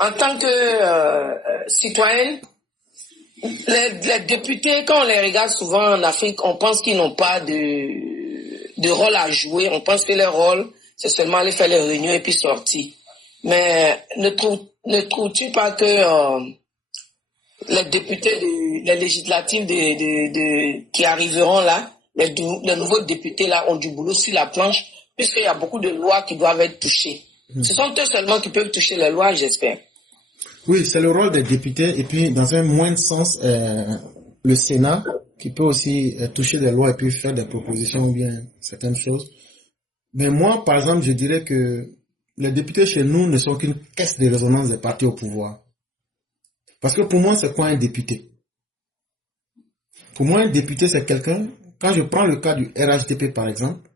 En tant que citoyenne, les députés, quand on les regarde souvent en Afrique, on pense qu'ils n'ont pas de rôle à jouer. On pense que leur rôle, c'est seulement aller faire les réunions et puis sortir. Mais ne trouves-tu pas que les députés, les législatives qui arriveront là, les nouveaux députés là ont du boulot sur la planche, puisqu'il y a beaucoup de lois qui doivent être touchées. Ce sont eux seulement qui peuvent toucher les lois, j'espère. Oui, c'est le rôle des députés et puis dans un moindre sens, le Sénat qui peut aussi toucher des lois et puis faire des propositions ou bien certaines choses. Mais moi, par exemple, je dirais que les députés chez nous ne sont qu'une caisse de résonance des partis au pouvoir. Parce que pour moi, c'est quoi un député? Pour moi, un député, c'est quelqu'un, quand je prends le cas du RHDP par exemple,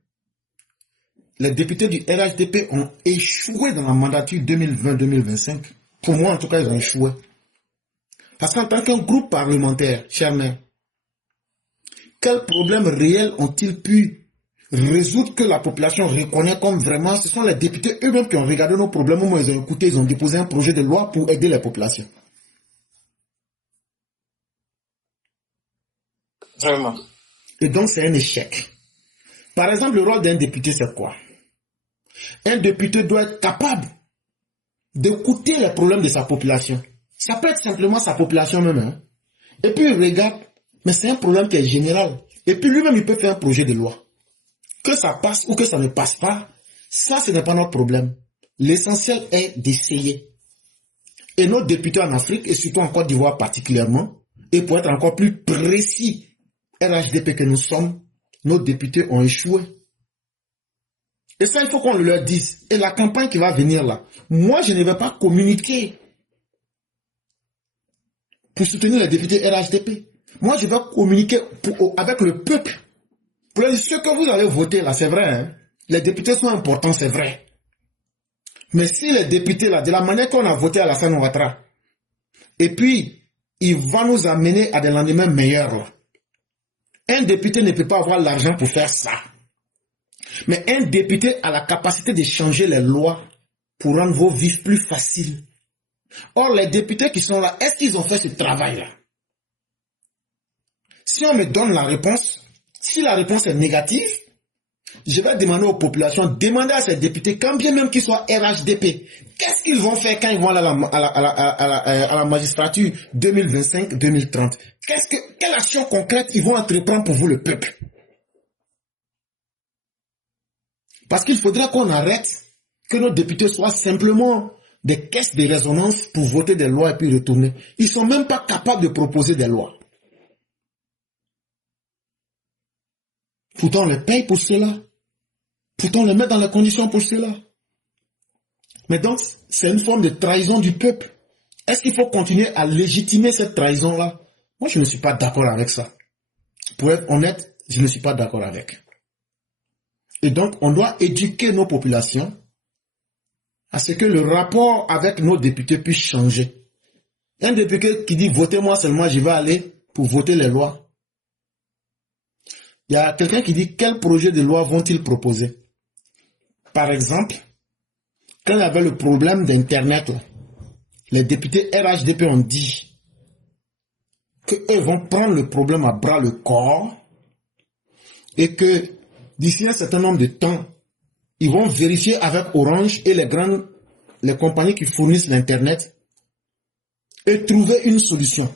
les députés du RHDP ont échoué dans la mandature 2020-2025. Pour moi, en tout cas, ils ont échoué. Parce qu'en tant qu'un groupe parlementaire, chers maires, quels problèmes réels ont-ils pu résoudre que la population reconnaît comme vraiment? Ce sont les députés eux-mêmes qui ont regardé nos problèmes, ils ont écouté, ils ont déposé un projet de loi pour aider les populations. Vraiment. Et donc, c'est un échec. Par exemple, le rôle d'un député, c'est quoi? Un député doit être capable d'écouter les problèmes de sa population. Ça peut être simplement sa population même. Hein? Et puis il regarde, mais c'est un problème qui est général. Et puis lui-même, il peut faire un projet de loi. Que ça passe ou que ça ne passe pas, ça, ce n'est pas notre problème. L'essentiel est d'essayer. Et nos députés en Afrique, et surtout en Côte d'Ivoire particulièrement, et pour être encore plus précis, RHDP que nous sommes, nos députés ont échoué. Et ça, il faut qu'on le leur dise. Et la campagne qui va venir là, moi, je ne vais pas communiquer pour soutenir les députés RHDP. Moi, je vais communiquer avec le peuple. Pour leur dire, ce que vous avez voté là, c'est vrai. Hein? Les députés sont importants, c'est vrai. Mais si les députés là, de la manière qu'on a voté à Alassane Ouattara, et puis, il va nous amener à des lendemains meilleurs là. Un député ne peut pas avoir l'argent pour faire ça. Mais un député a la capacité de changer les lois pour rendre vos vies plus faciles. Or, les députés qui sont là, est-ce qu'ils ont fait ce travail-là? Si on me donne la réponse, si la réponse est négative, je vais demander aux populations, demander à ces députés, quand bien même qu'ils soient RHDP, qu'est-ce qu'ils vont faire quand ils vont aller à la magistrature 2025-2030? Quelle action concrète ils vont entreprendre pour vous, le peuple? Parce qu'il faudra qu'on arrête que nos députés soient simplement des caisses de résonance pour voter des lois et puis retourner. Ils ne sont même pas capables de proposer des lois. Pourtant, on les paye pour cela. Pourtant, on les met dans les conditions pour cela. Mais donc, c'est une forme de trahison du peuple. Est-ce qu'il faut continuer à légitimer cette trahison-là? Moi, je ne suis pas d'accord avec ça. Pour être honnête, je ne suis pas d'accord avec. Et donc, on doit éduquer nos populations à ce que le rapport avec nos députés puisse changer. Un député qui dit « Votez-moi seulement, je vais aller pour voter les lois ». Il y a quelqu'un qui dit « Quel projet de loi vont-ils proposer ?» Par exemple, quand il y avait le problème d'Internet, les députés RHDP ont dit qu'eux vont prendre le problème à bras le corps et que d'ici un certain nombre de temps, ils vont vérifier avec Orange et les compagnies qui fournissent l'Internet et trouver une solution.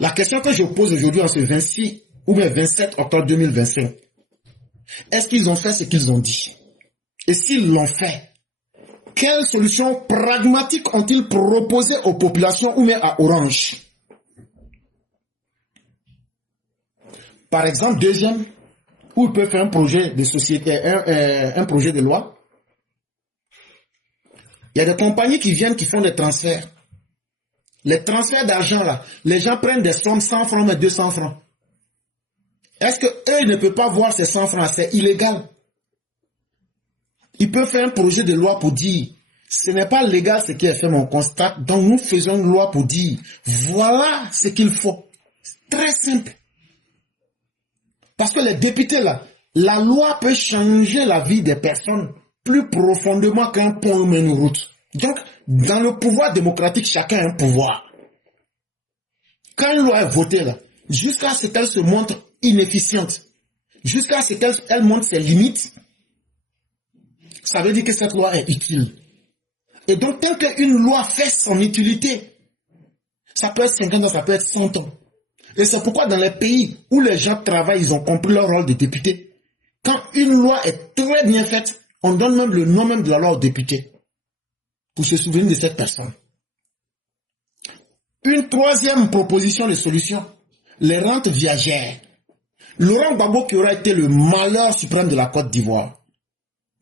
La question que je pose aujourd'hui en ce 26 ou bien 27 octobre 2025, est-ce qu'ils ont fait ce qu'ils ont dit? Et s'ils l'ont fait, quelles solutions pragmatiques ont-ils proposées aux populations ou bien à Orange? Par exemple, deuxième, où ils peuvent faire un projet de société, un projet de loi. Il y a des compagnies qui viennent, qui font des transferts. Les transferts d'argent là, les gens prennent des sommes 100 francs mais 200 francs. Est-ce que eux ils ne peuvent pas voir ces 100 francs? C'est illégal. Ils peuvent faire un projet de loi pour dire, ce n'est pas légal ce qui est fait, mais on constate. Donc nous faisons une loi pour dire, voilà ce qu'il faut. C'est très simple. Parce que les députés là, la loi peut changer la vie des personnes plus profondément qu'un pont ou une route. Donc, dans le pouvoir démocratique, chacun a un pouvoir. Quand une loi est votée, là, jusqu'à ce qu'elle se montre inefficiente, jusqu'à ce qu'elle montre ses limites, ça veut dire que cette loi est utile. Et donc, tant qu'une loi fait son utilité, ça peut être 50 ans, ça peut être 100 ans. Et c'est pourquoi dans les pays où les gens travaillent, ils ont compris leur rôle de député. Quand une loi est très bien faite, on donne même le nom même de la loi au député, pour se souvenir de cette personne. Une troisième proposition de solution, les rentes viagères. Laurent Gbagbo qui aura été le malheur suprême de la Côte d'Ivoire.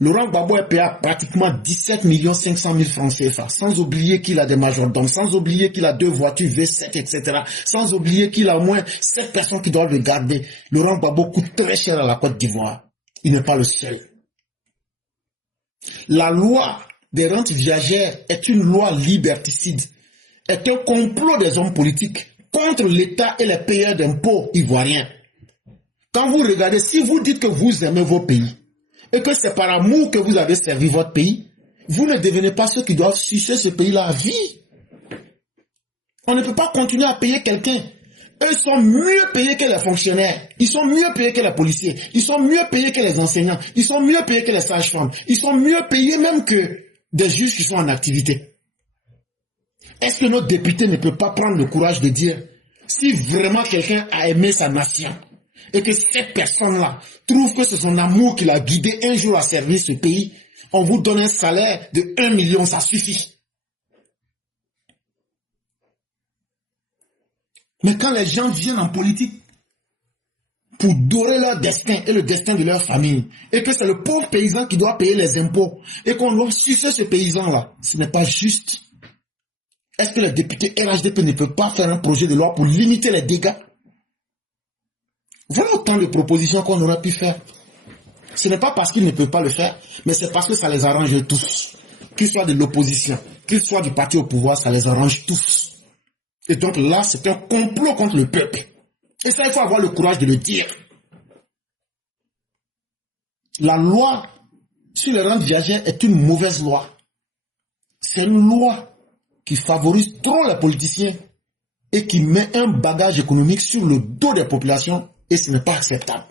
Laurent Gbagbo est payé à pratiquement 17 500 000 francs CFA, sans oublier qu'il a des majordomes, sans oublier qu'il a 2 voitures V7, etc. Sans oublier qu'il a au moins 7 personnes qui doivent le garder. Laurent Gbagbo coûte très cher à la Côte d'Ivoire. Il n'est pas le seul. La loi des rentes viagères est une loi liberticide, est un complot des hommes politiques contre l'État et les payeurs d'impôts ivoiriens. Quand vous regardez, si vous dites que vous aimez vos pays, et que c'est par amour que vous avez servi votre pays, vous ne devenez pas ceux qui doivent sucer ce pays-là à vie. On ne peut pas continuer à payer quelqu'un. Eux sont mieux payés que les fonctionnaires. Ils sont mieux payés que les policiers. Ils sont mieux payés que les enseignants. Ils sont mieux payés que les sages-femmes. Ils sont mieux payés même que des juges qui sont en activité. Est-ce que notre député ne peut pas prendre le courage de dire, si vraiment quelqu'un a aimé sa nation, et que cette personne-là trouve que c'est son amour qui l'a guidé un jour à servir ce pays, on vous donne un salaire de 1 million, ça suffit. Mais quand les gens viennent en politique pour dorer leur destin et le destin de leur famille, et que c'est le pauvre paysan qui doit payer les impôts, et qu'on doit sucer ce paysan-là, ce n'est pas juste. Est-ce que les députés RHDP ne peuvent pas faire un projet de loi pour limiter les dégâts? Voilà autant de propositions qu'on aurait pu faire. Ce n'est pas parce qu'ils ne peuvent pas le faire, mais c'est parce que ça les arrange tous. Qu'ils soient de l'opposition, qu'ils soient du parti au pouvoir, ça les arrange tous. Et donc là, c'est un complot contre le peuple. Et ça, il faut avoir le courage de le dire. La loi sur les rentes viagères est une mauvaise loi. C'est une loi qui favorise trop les politiciens et qui met un bagage économique sur le dos des populations. Et ce n'est pas acceptable.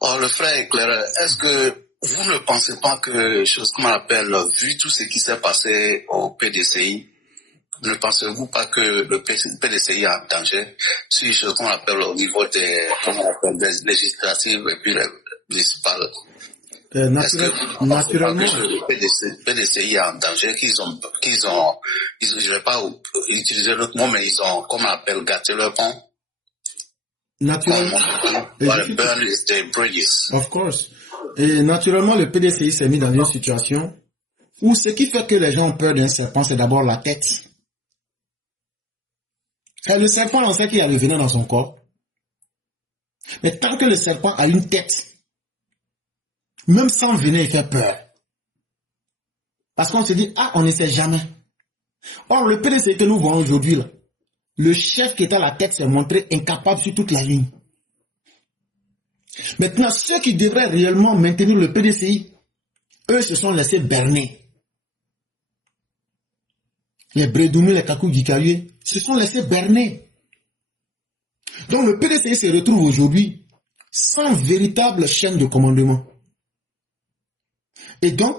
Oh, le frère éclaireur, est-ce que vous ne pensez pas que, chose qu'on appelle, vu tout ce qui s'est passé au PDCI, ne pensez-vous pas que le PDCI est en danger sur ce qu'on appelle au niveau des législatives et puis les municipales? Est-ce que vous naturellement, pensez que le PDCI est en danger, je ne vais pas utiliser l'autre mot, mais ils ont, comme on appelle, gâté leur pont? naturellement, Burn the bridges. of course. Et naturellement, le PDCI s'est mis dans une situation où ce qui fait que les gens ont peur d'un serpent, c'est d'abord la tête. Et le serpent, on sait qu'il y a le venin dans son corps. Mais tant que le serpent a une tête, même sans venin, il fait peur. Parce qu'on se dit, ah, on ne sait jamais. Or, le PDCI que nous voyons aujourd'hui, là, le chef qui est à la tête s'est montré incapable sur toute la ligne. Maintenant, ceux qui devraient réellement maintenir le PDCI, eux se sont laissés berner. Les Brédoumés, les Kakou Gikaye se sont laissés berner. Donc le PDCI se retrouve aujourd'hui sans véritable chaîne de commandement. Et donc,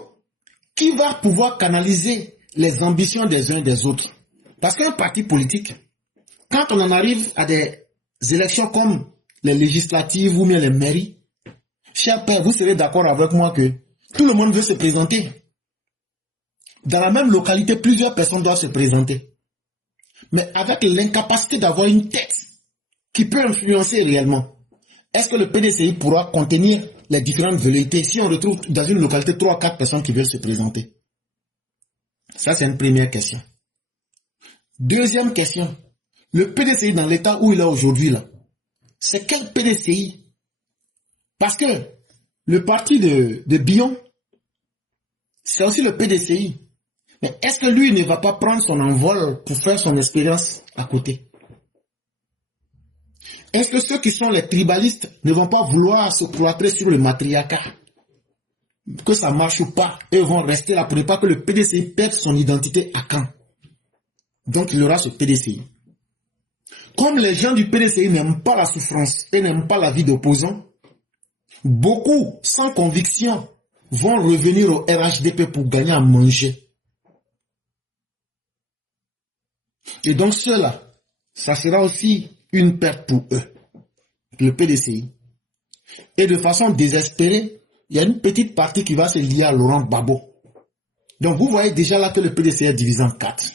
qui va pouvoir canaliser les ambitions des uns et des autres? Parce qu'un parti politique, quand on en arrive à des élections comme les législatives ou bien les mairies, cher père, vous serez d'accord avec moi que tout le monde veut se présenter. Dans la même localité, plusieurs personnes doivent se présenter. Mais avec l'incapacité d'avoir une tête qui peut influencer réellement, est-ce que le PDCI pourra contenir les différentes velléités si on retrouve dans une localité 3 ou 4 personnes qui veulent se présenter? Ça, c'est une première question. Deuxième question. Le PDCI dans l'état où il est aujourd'hui, là, c'est quel PDCI? Parce que le parti de Bion, c'est aussi le PDCI. Mais est-ce que lui ne va pas prendre son envol pour faire son expérience à côté? Est-ce que ceux qui sont les tribalistes ne vont pas vouloir se cloîtrer sur le matriarcat? que ça marche ou pas, eux vont rester là pour ne pas que le PDCI perde son identité à Caen. Donc il y aura ce PDCI. Comme les gens du PDCI n'aiment pas la souffrance et n'aiment pas la vie d'opposant, beaucoup, sans conviction, vont revenir au RHDP pour gagner à manger. Et donc cela, ça sera aussi une perte pour eux, le PDCI. Et de façon désespérée, il y a une petite partie qui va se lier à Laurent Gbagbo. Donc vous voyez déjà là que le PDCI est divisé en 4.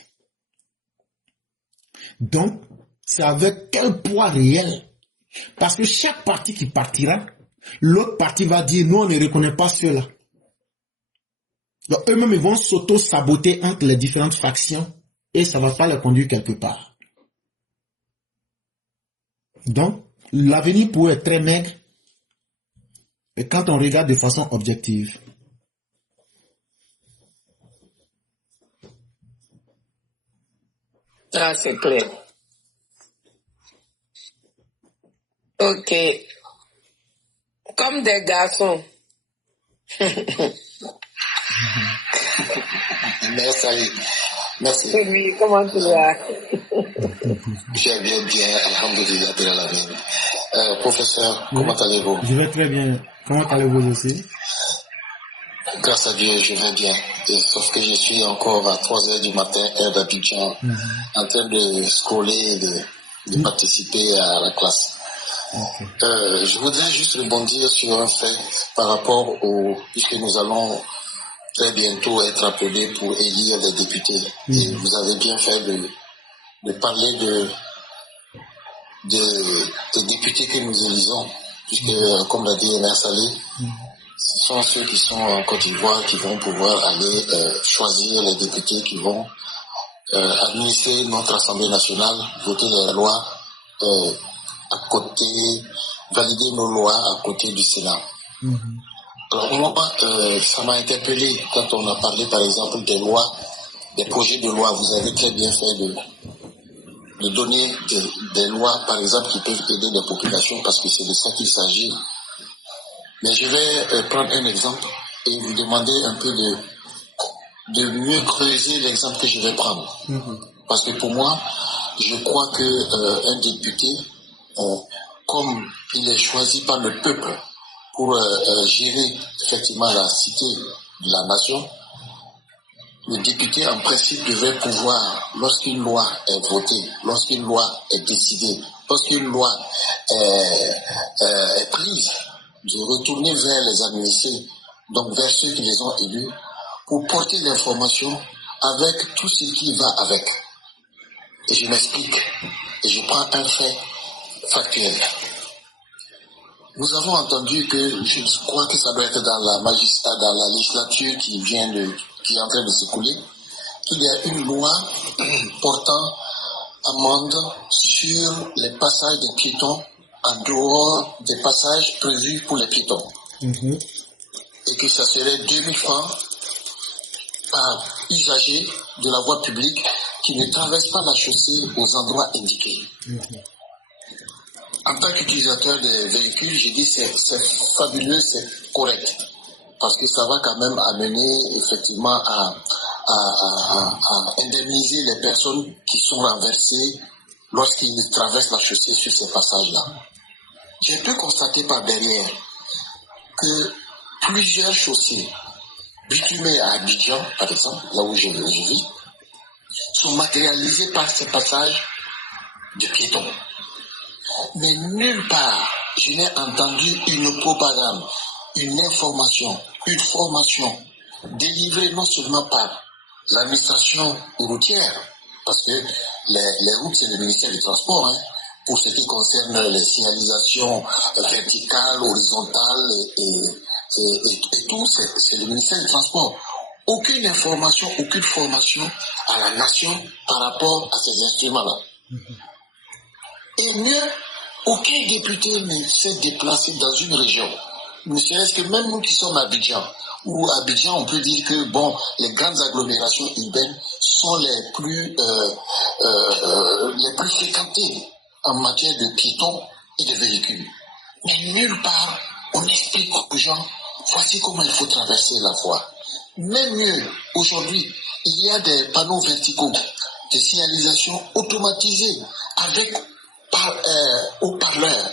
Donc, c'est avec quel poids réel? Parce que chaque parti qui partira, l'autre parti va dire non, on ne reconnaît pas ceux-là. Donc eux-mêmes ils vont s'auto-saboter entre les différentes factions et ça ne va pas les conduire quelque part. Donc, l'avenir pourrait être très maigre et quand on regarde de façon objective. Ah, c'est clair. Ok. Comme des garçons. Merci. Merci. Et lui, comment tu vas? Je vais bien, alhamdoulilah, bien la vie. Professeur, comment allez-vous? Je vais très bien. Comment allez-vous aussi? Grâce à Dieu, je vais bien. Sauf que je suis encore à 3 heures du matin, heure d'Abidjan, en train de scroller et de participer à la classe. Okay. Je voudrais juste rebondir sur un fait par rapport puisque nous allons très bientôt être appelés pour élire les députés. Et vous avez bien fait de parler des députés que nous élisons, puisque, comme l'a dit Emer Saleh, ce sont ceux qui sont en Côte d'Ivoire qui vont pouvoir aller choisir les députés qui vont administrer notre Assemblée nationale, voter les lois à côté, valider nos lois à côté du Sénat. Alors moi, ça m'a interpellé quand on a parlé par exemple des lois, des projets de loi. Vous avez très bien fait de donner des lois par exemple qui peuvent aider les populations parce que c'est de ça qu'il s'agit. Mais je vais prendre un exemple et vous demander un peu de mieux creuser l'exemple que je vais prendre. Parce que pour moi, je crois que un député, comme il est choisi par le peuple pour gérer effectivement la cité de la nation, le député en principe devrait pouvoir, lorsqu'une loi est votée, lorsqu'une loi est décidée, lorsqu'une loi est prise, de retourner vers les administrés, donc vers ceux qui les ont élus, pour porter l'information avec tout ce qui va avec. Et je m'explique, et je prends un fait factuel. Nous avons entendu que, je crois que ça doit être dans la législature qui est en train de s'écouler, qu'il y a une loi portant amende sur les passages des piétons en dehors des passages prévus pour les piétons. Et que ça serait 2000 francs par usager de la voie publique qui ne traverse pas la chaussée aux endroits indiqués. En tant qu'utilisateur des véhicules, j'ai dit c'est fabuleux, c'est correct. Parce que ça va quand même amener effectivement à indemniser les personnes qui sont renversées lorsqu'ils traversent la chaussée sur ces passages-là. J'ai pu constater par derrière que plusieurs chaussées bitumées à Abidjan, par exemple, là où je vis, sont matérialisées par ces passages de piétons. Mais nulle part, je n'ai entendu une propagande, une information, une formation délivrée non seulement par l'administration routière, parce que les routes, c'est le ministère du Transport, pour ce qui concerne les signalisations verticales, horizontales et tout, c'est le ministère du Transport. Aucune information, aucune formation à la nation par rapport à ces instruments-là. Et mieux, aucun député ne s'est déplacé dans une région. Ne serait-ce que même nous qui sommes à Abidjan, où à Abidjan, on peut dire que bon, les grandes agglomérations urbaines sont les plus fréquentées en matière de piétons et de véhicules. Mais nulle part, on explique aux gens voici comment il faut traverser la voie. Même mieux, aujourd'hui, il y a des panneaux verticaux, des signalisations automatisées avec haut-parleur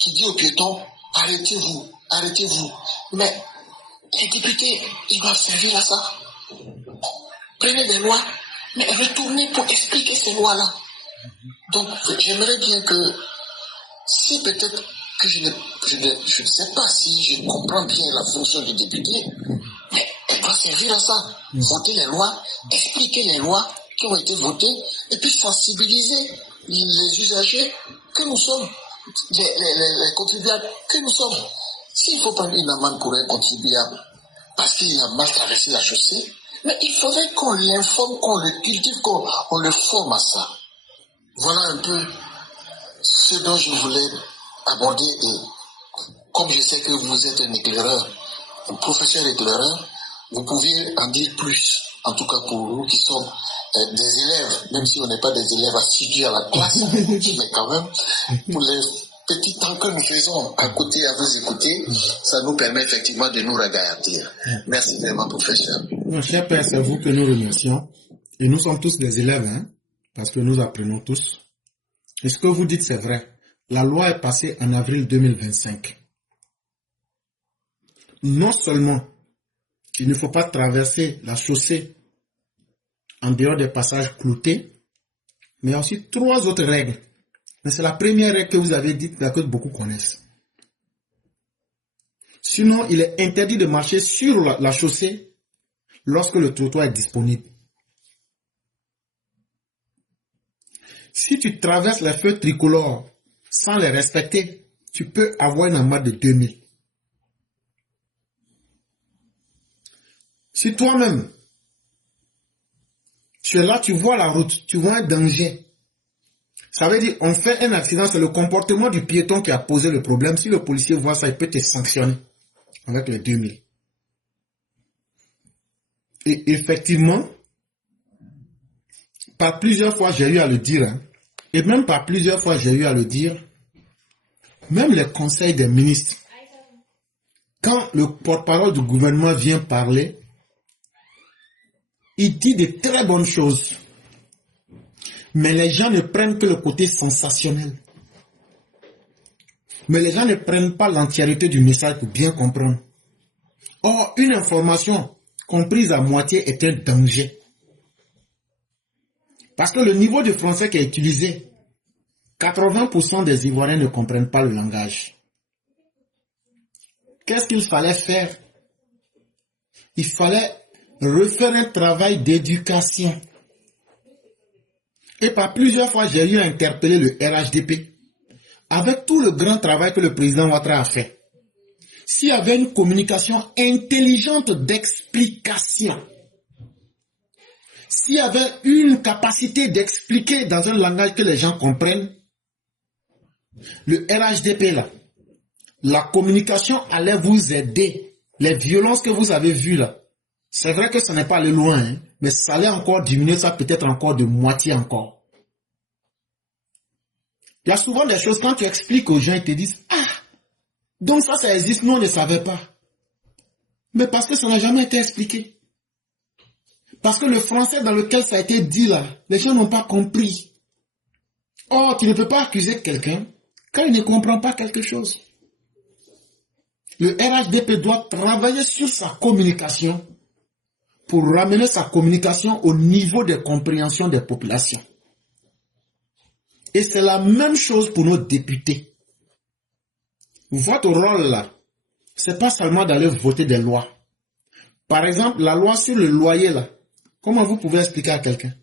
qui dit aux piétons, arrêtez-vous, arrêtez-vous. Mais les députés, ils doivent servir à ça. Prenez des lois, mais retournez pour expliquer ces lois-là. Donc, j'aimerais bien que, si peut-être que je ne sais pas si je comprends bien la fonction du député, mais elle doit servir à ça. Voter les lois, expliquer les lois qui ont été votées, et puis sensibiliser les usagers que nous sommes, les contribuables que nous sommes. S'il faut prendre une amende pour un contribuable parce qu'il a mal traversé la chaussée, mais il faudrait qu'on l'informe, qu'on le cultive, qu'on le forme à ça. Voilà un peu ce dont je voulais aborder. Et comme je sais que vous êtes un éclaireur, un professeur éclaireur, vous pouviez en dire plus. En tout cas pour nous qui sommes des élèves, même si on n'est pas des élèves assidus à la classe, mais quand même, pour les petits temps que nous faisons à côté à vous écouter, ça nous permet effectivement de nous regarder. Merci vraiment, professeur. Cher Père, c'est vous que nous remercions. Et nous sommes tous des élèves, hein, parce que nous apprenons tous. Et ce que vous dites, c'est vrai. La loi est passée en avril 2025. Non seulement il ne faut pas traverser la chaussée en dehors des passages cloutés, mais il y a aussi 3 autres règles. Mais c'est la première règle que vous avez dite, que beaucoup connaissent. Sinon, il est interdit de marcher sur la chaussée lorsque le trottoir est disponible. Si tu traverses les feux tricolores sans les respecter, tu peux avoir une amende de 2000. Si toi-même, tu es là, tu vois la route, tu vois un danger. Ça veut dire, on fait un accident, c'est le comportement du piéton qui a posé le problème. Si le policier voit ça, il peut te sanctionner avec les 2000. Et effectivement, par plusieurs fois, j'ai eu à le dire, hein, et même par plusieurs fois, j'ai eu à le dire, même les conseils des ministres, quand le porte-parole du gouvernement vient parler, il dit de très bonnes choses. Mais les gens ne prennent que le côté sensationnel. Mais les gens ne prennent pas l'entièreté du message pour bien comprendre. Or, une information comprise à moitié est un danger. Parce que le niveau de français qui est utilisé, 80% des Ivoiriens ne comprennent pas le langage. Qu'est-ce qu'il fallait faire? Il fallait refaire un travail d'éducation. Et par plusieurs fois, j'ai eu à interpeller le RHDP avec tout le grand travail que le président Ouattara a fait. S'il y avait une communication intelligente d'explication, s'il y avait une capacité d'expliquer dans un langage que les gens comprennent, le RHDP là, la communication allait vous aider. Les violences que vous avez vues là, c'est vrai que ça n'est pas allé loin, hein, mais ça allait encore diminuer ça peut-être encore de moitié encore. Il y a souvent des choses, quand tu expliques aux gens, ils te disent, ah, donc ça existe, nous on ne savait pas. Mais parce que ça n'a jamais été expliqué. Parce que le français dans lequel ça a été dit là, les gens n'ont pas compris. Or, tu ne peux pas accuser quelqu'un quand il ne comprend pas quelque chose. Le RHDP doit travailler sur sa communication pour ramener sa communication au niveau de compréhension des populations. Et c'est la même chose pour nos députés. Votre rôle là, c'est pas seulement d'aller voter des lois. Par exemple, la loi sur le loyer là, comment vous pouvez expliquer à quelqu'un?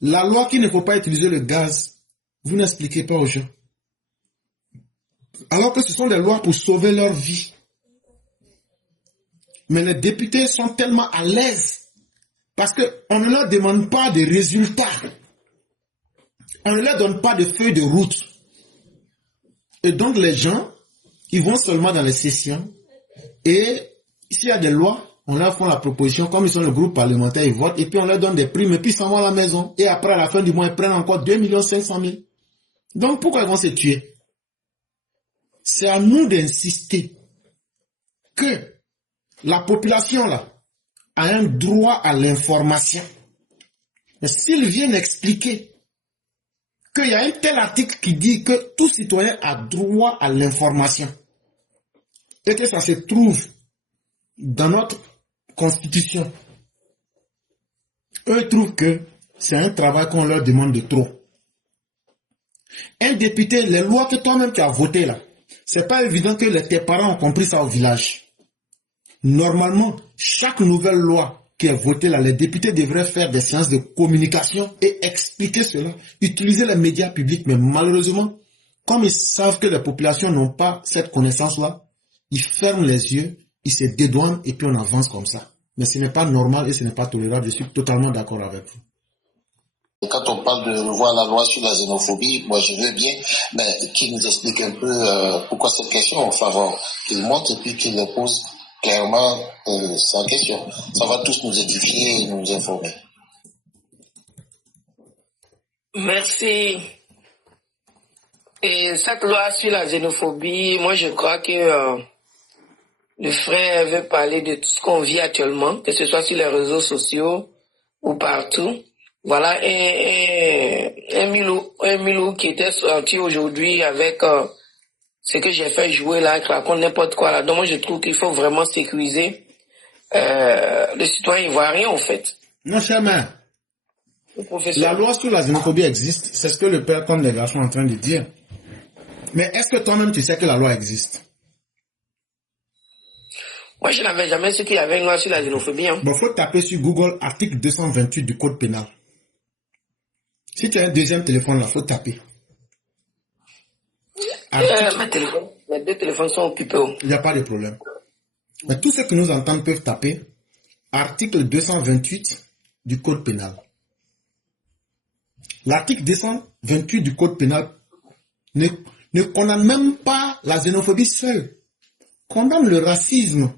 La loi qu'il ne faut pas utiliser le gaz, vous n'expliquez pas aux gens. Alors que ce sont des lois pour sauver leur vie. Mais les députés sont tellement à l'aise parce qu'on ne leur demande pas de résultats. On ne leur donne pas de feuilles de route. Et donc les gens, ils vont seulement dans les sessions et s'il y a des lois, on leur fait la proposition, comme ils sont le groupe parlementaire, ils votent et puis on leur donne des primes et puis ils s'en vont à la maison. Et après à la fin du mois, ils prennent encore 2 500 000. Donc pourquoi ils vont se tuer? C'est à nous d'insister que la population là a un droit à l'information, mais s'ils viennent expliquer qu'il y a un tel article qui dit que tout citoyen a droit à l'information et que ça se trouve dans notre constitution, eux trouvent que c'est un travail qu'on leur demande de trop. Un député, les lois que toi-même tu as votées là, c'est pas évident que tes parents ont compris ça au village. Normalement, chaque nouvelle loi qui est votée là, les députés devraient faire des séances de communication et expliquer cela, utiliser les médias publics. Mais malheureusement, comme ils savent que les populations n'ont pas cette connaissance-là, ils ferment les yeux, ils se dédouanent et puis on avance comme ça. Mais ce n'est pas normal et ce n'est pas tolérable. Je suis totalement d'accord avec vous. Quand on parle de revoir la loi sur la xénophobie, moi je veux bien, mais qu'il nous explique un peu pourquoi cette question, enfin bon, qu'il monte et puis qu'il pose clairement sa question. Ça va tous nous édifier et nous informer. Merci. Et cette loi sur la xénophobie, moi je crois que le frère veut parler de tout ce qu'on vit actuellement, que ce soit sur les réseaux sociaux ou partout. Voilà un Milou qui était sorti aujourd'hui avec ce que j'ai fait jouer là, qui raconte n'importe quoi là. Donc moi je trouve qu'il faut vraiment sécuriser le citoyen ivoirien en fait. Non, chemin. La loi sur la xénophobie existe, c'est ce que le père comme les garçons sont en train de dire. Mais est-ce que toi-même tu sais que la loi existe? Moi je n'avais jamais su qu'il y avait une loi sur la xénophobie. Hein. Bon, faut taper sur Google article 228 du code pénal. Si tu as un deuxième téléphone là, faut taper. Mes deux téléphones sont occupés. Il n'y a pas de problème. Mais tous ceux qui nous entendent peuvent taper article 228 du code pénal. L'article 228 du code pénal ne condamne même pas la xénophobie seule. Condamne le racisme,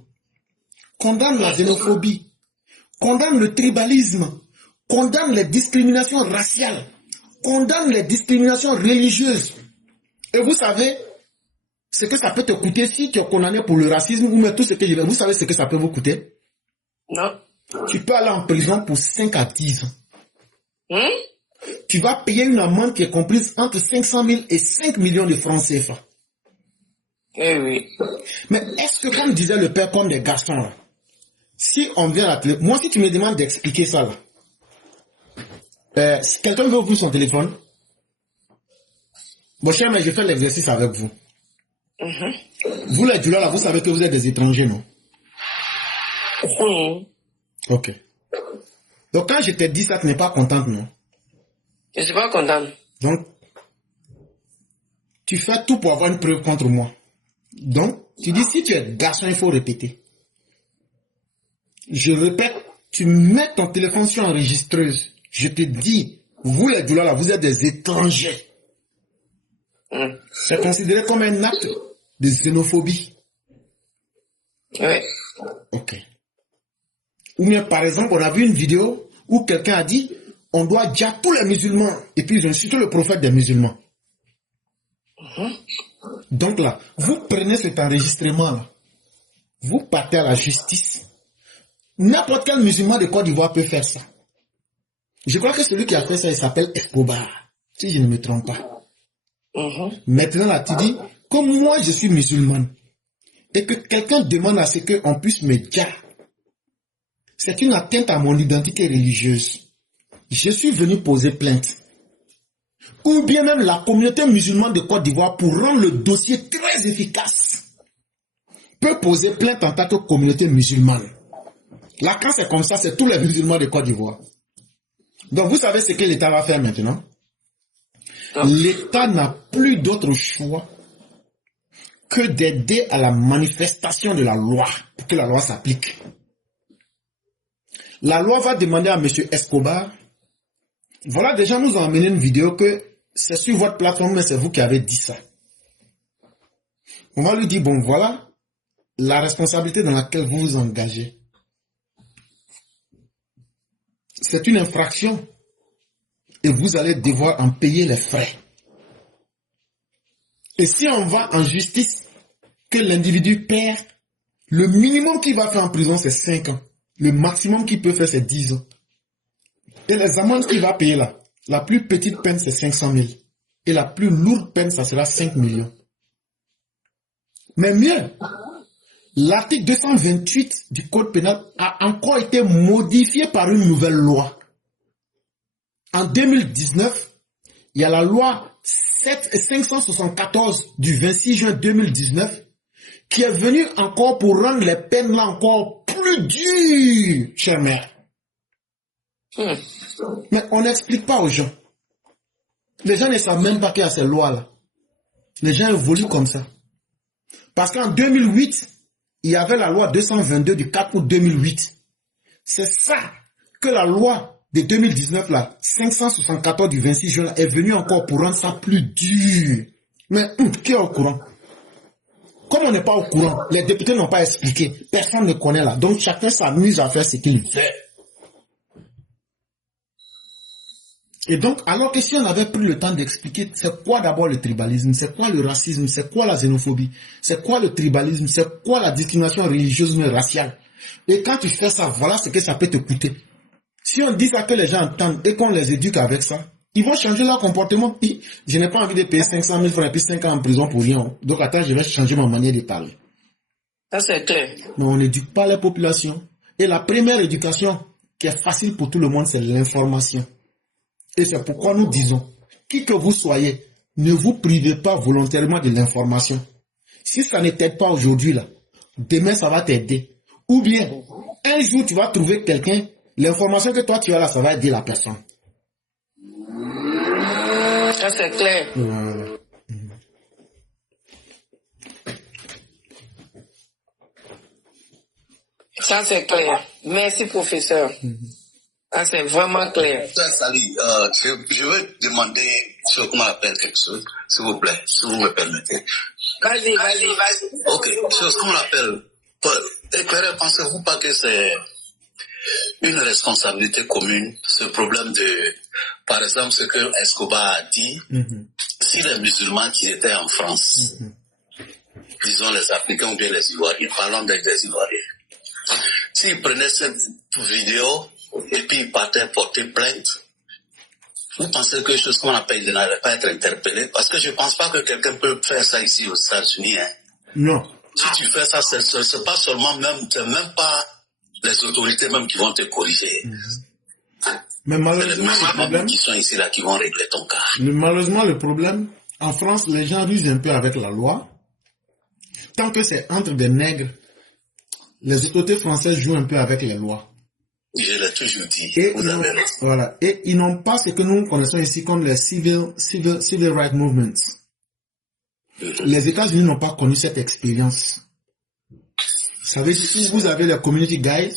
condamne la xénophobie, condamne le tribalisme, condamne les discriminations raciales, condamne les discriminations religieuses. Et vous savez ce que ça peut te coûter si tu es condamné pour le racisme ou même tout ce que je vais. Vous savez ce que ça peut vous coûter? Non. Tu peux aller en prison pour 5 à 10 ans. Tu vas payer une amende qui est comprise entre 500 000 et 5 millions de francs CFA. Eh oui. Mais est-ce que, comme disait le père, comme des garçons, là, si on vient à la télé, moi si tu me demandes d'expliquer ça, là, si quelqu'un veut ouvrir son téléphone, bon cher, mais je fais l'exercice avec vous. Vous les Djoula, là, vous savez que vous êtes des étrangers, non? Ok. Donc quand je t'ai dit ça, tu n'es pas contente, non? Je ne suis pas contente. Donc, tu fais tout pour avoir une preuve contre moi. Donc, tu dis si tu es garçon, il faut répéter. Je répète, tu mets ton téléphone sur enregistreuse. Je te dis, vous les Djoula, là, vous êtes des étrangers. C'est considéré comme un acte de xénophobie. Oui. Ok. Ou bien, par exemple, on a vu une vidéo où quelqu'un a dit on doit dire tous les musulmans. Et puis, ils ont insulté le prophète des musulmans. Donc là, vous prenez cet enregistrement-là. Vous partez à la justice. N'importe quel musulman de Côte d'Ivoire peut faire ça. Je crois que celui qui a fait ça, il s'appelle Escobar. Si je ne me trompe pas. Maintenant, là, tu dis, comme moi, je suis musulmane, et que quelqu'un demande à ce qu'on puisse me dire, c'est une atteinte à mon identité religieuse. Je suis venu poser plainte. Ou bien même la communauté musulmane de Côte d'Ivoire, pour rendre le dossier très efficace, peut poser plainte en tant que communauté musulmane. Là, quand c'est comme ça, c'est tous les musulmans de Côte d'Ivoire. Donc, vous savez ce que l'État va faire maintenant? L'État n'a plus d'autre choix que d'aider à la manifestation de la loi, pour que la loi s'applique. La loi va demander à M. Escobar, voilà, déjà nous avons amené une vidéo que c'est sur votre plateforme, mais c'est vous qui avez dit ça. On va lui dire, bon voilà, la responsabilité dans laquelle vous vous engagez. C'est une infraction. Et vous allez devoir en payer les frais. Et si on va en justice, que l'individu perd Le minimum qu'il va faire en prison, c'est 5 ans. Le maximum qu'il peut faire, c'est 10 ans. Et les amendes qu'il va payer là, la plus petite peine, c'est 500 000. Et la plus lourde peine, ça sera 5 millions. Mais mieux, l'article 228 du Code pénal a encore été modifié par une nouvelle loi. En 2019, il y a la loi 574 du 26 juin 2019 qui est venue encore pour rendre les peines là encore plus dures, chère mère. Mais on n'explique pas aux gens. Les gens ne savent même pas qu'il y a ces lois-là. Les gens évoluent comme ça. Parce qu'en 2008, il y avait la loi 222 du 4 août 2008. C'est ça que la loi de 2019, là, 574 du 26 juin, là, est venue encore pour rendre ça plus dur. Mais qui est au courant? Comme on n'est pas au courant, les députés n'ont pas expliqué. Personne ne connaît là. Donc chacun s'amuse à faire ce qu'il veut. Et donc, alors que si on avait pris le temps d'expliquer c'est quoi d'abord le tribalisme, c'est quoi le racisme, c'est quoi la xénophobie, c'est quoi le tribalisme, c'est quoi la discrimination religieuse mais raciale. Et quand tu fais ça, voilà ce que ça peut te coûter. Si on dit ça que les gens entendent et qu'on les éduque avec ça, ils vont changer leur comportement. Je n'ai pas envie de payer 500 000 francs et puis 5 ans en prison pour rien. Donc attends, je vais changer ma manière de parler. Ça c'est clair. Mais on n'éduque pas les populations. Et la première éducation qui est facile pour tout le monde, c'est l'information. Et c'est pourquoi nous disons, qui que vous soyez, ne vous privez pas volontairement de l'information. Si ça ne t'aide pas aujourd'hui, là, demain ça va t'aider. Ou bien, un jour tu vas trouver quelqu'un, l'information que toi tu as là, ça va aider la personne. Ça c'est clair. Voilà. Ça c'est clair. Merci professeur. Ah, c'est vraiment clair. Sali, je veux demander, comment on appelle quelque chose, s'il vous plaît, si vous me permettez. Vas-y. Ok, chose qu'on appelle, éclairez, pensez-vous pas que c'est une responsabilité commune, ce problème de, par exemple, ce que Escobar a dit, si les musulmans qui étaient en France, disons les Africains ou bien les Ivoiriens, parlons des Ivoiriens, s'ils prenaient cette vidéo, et puis il partait porter plainte, vous pensez que chose qu'on appelle, il n'allait pas être interpellé? Parce que je ne pense pas que quelqu'un peut faire ça ici aux États-Unis. Hein. Non. Si tu fais ça, c'est pas seulement c'est même pas les autorités même qui vont te corriger. Mais malheureusement, le problème, qui sont ici là qui vont régler ton cas. Malheureusement, le problème, en France, les gens rusent un peu avec la loi. Tant que c'est entre des nègres, les autorités françaises jouent un peu avec les lois. Je l'ai toujours dit. Voilà. Et ils n'ont pas ce que nous connaissons ici comme les civil rights movements. Les États-Unis n'ont pas connu cette expérience. Vous savez, si vous avez les community guides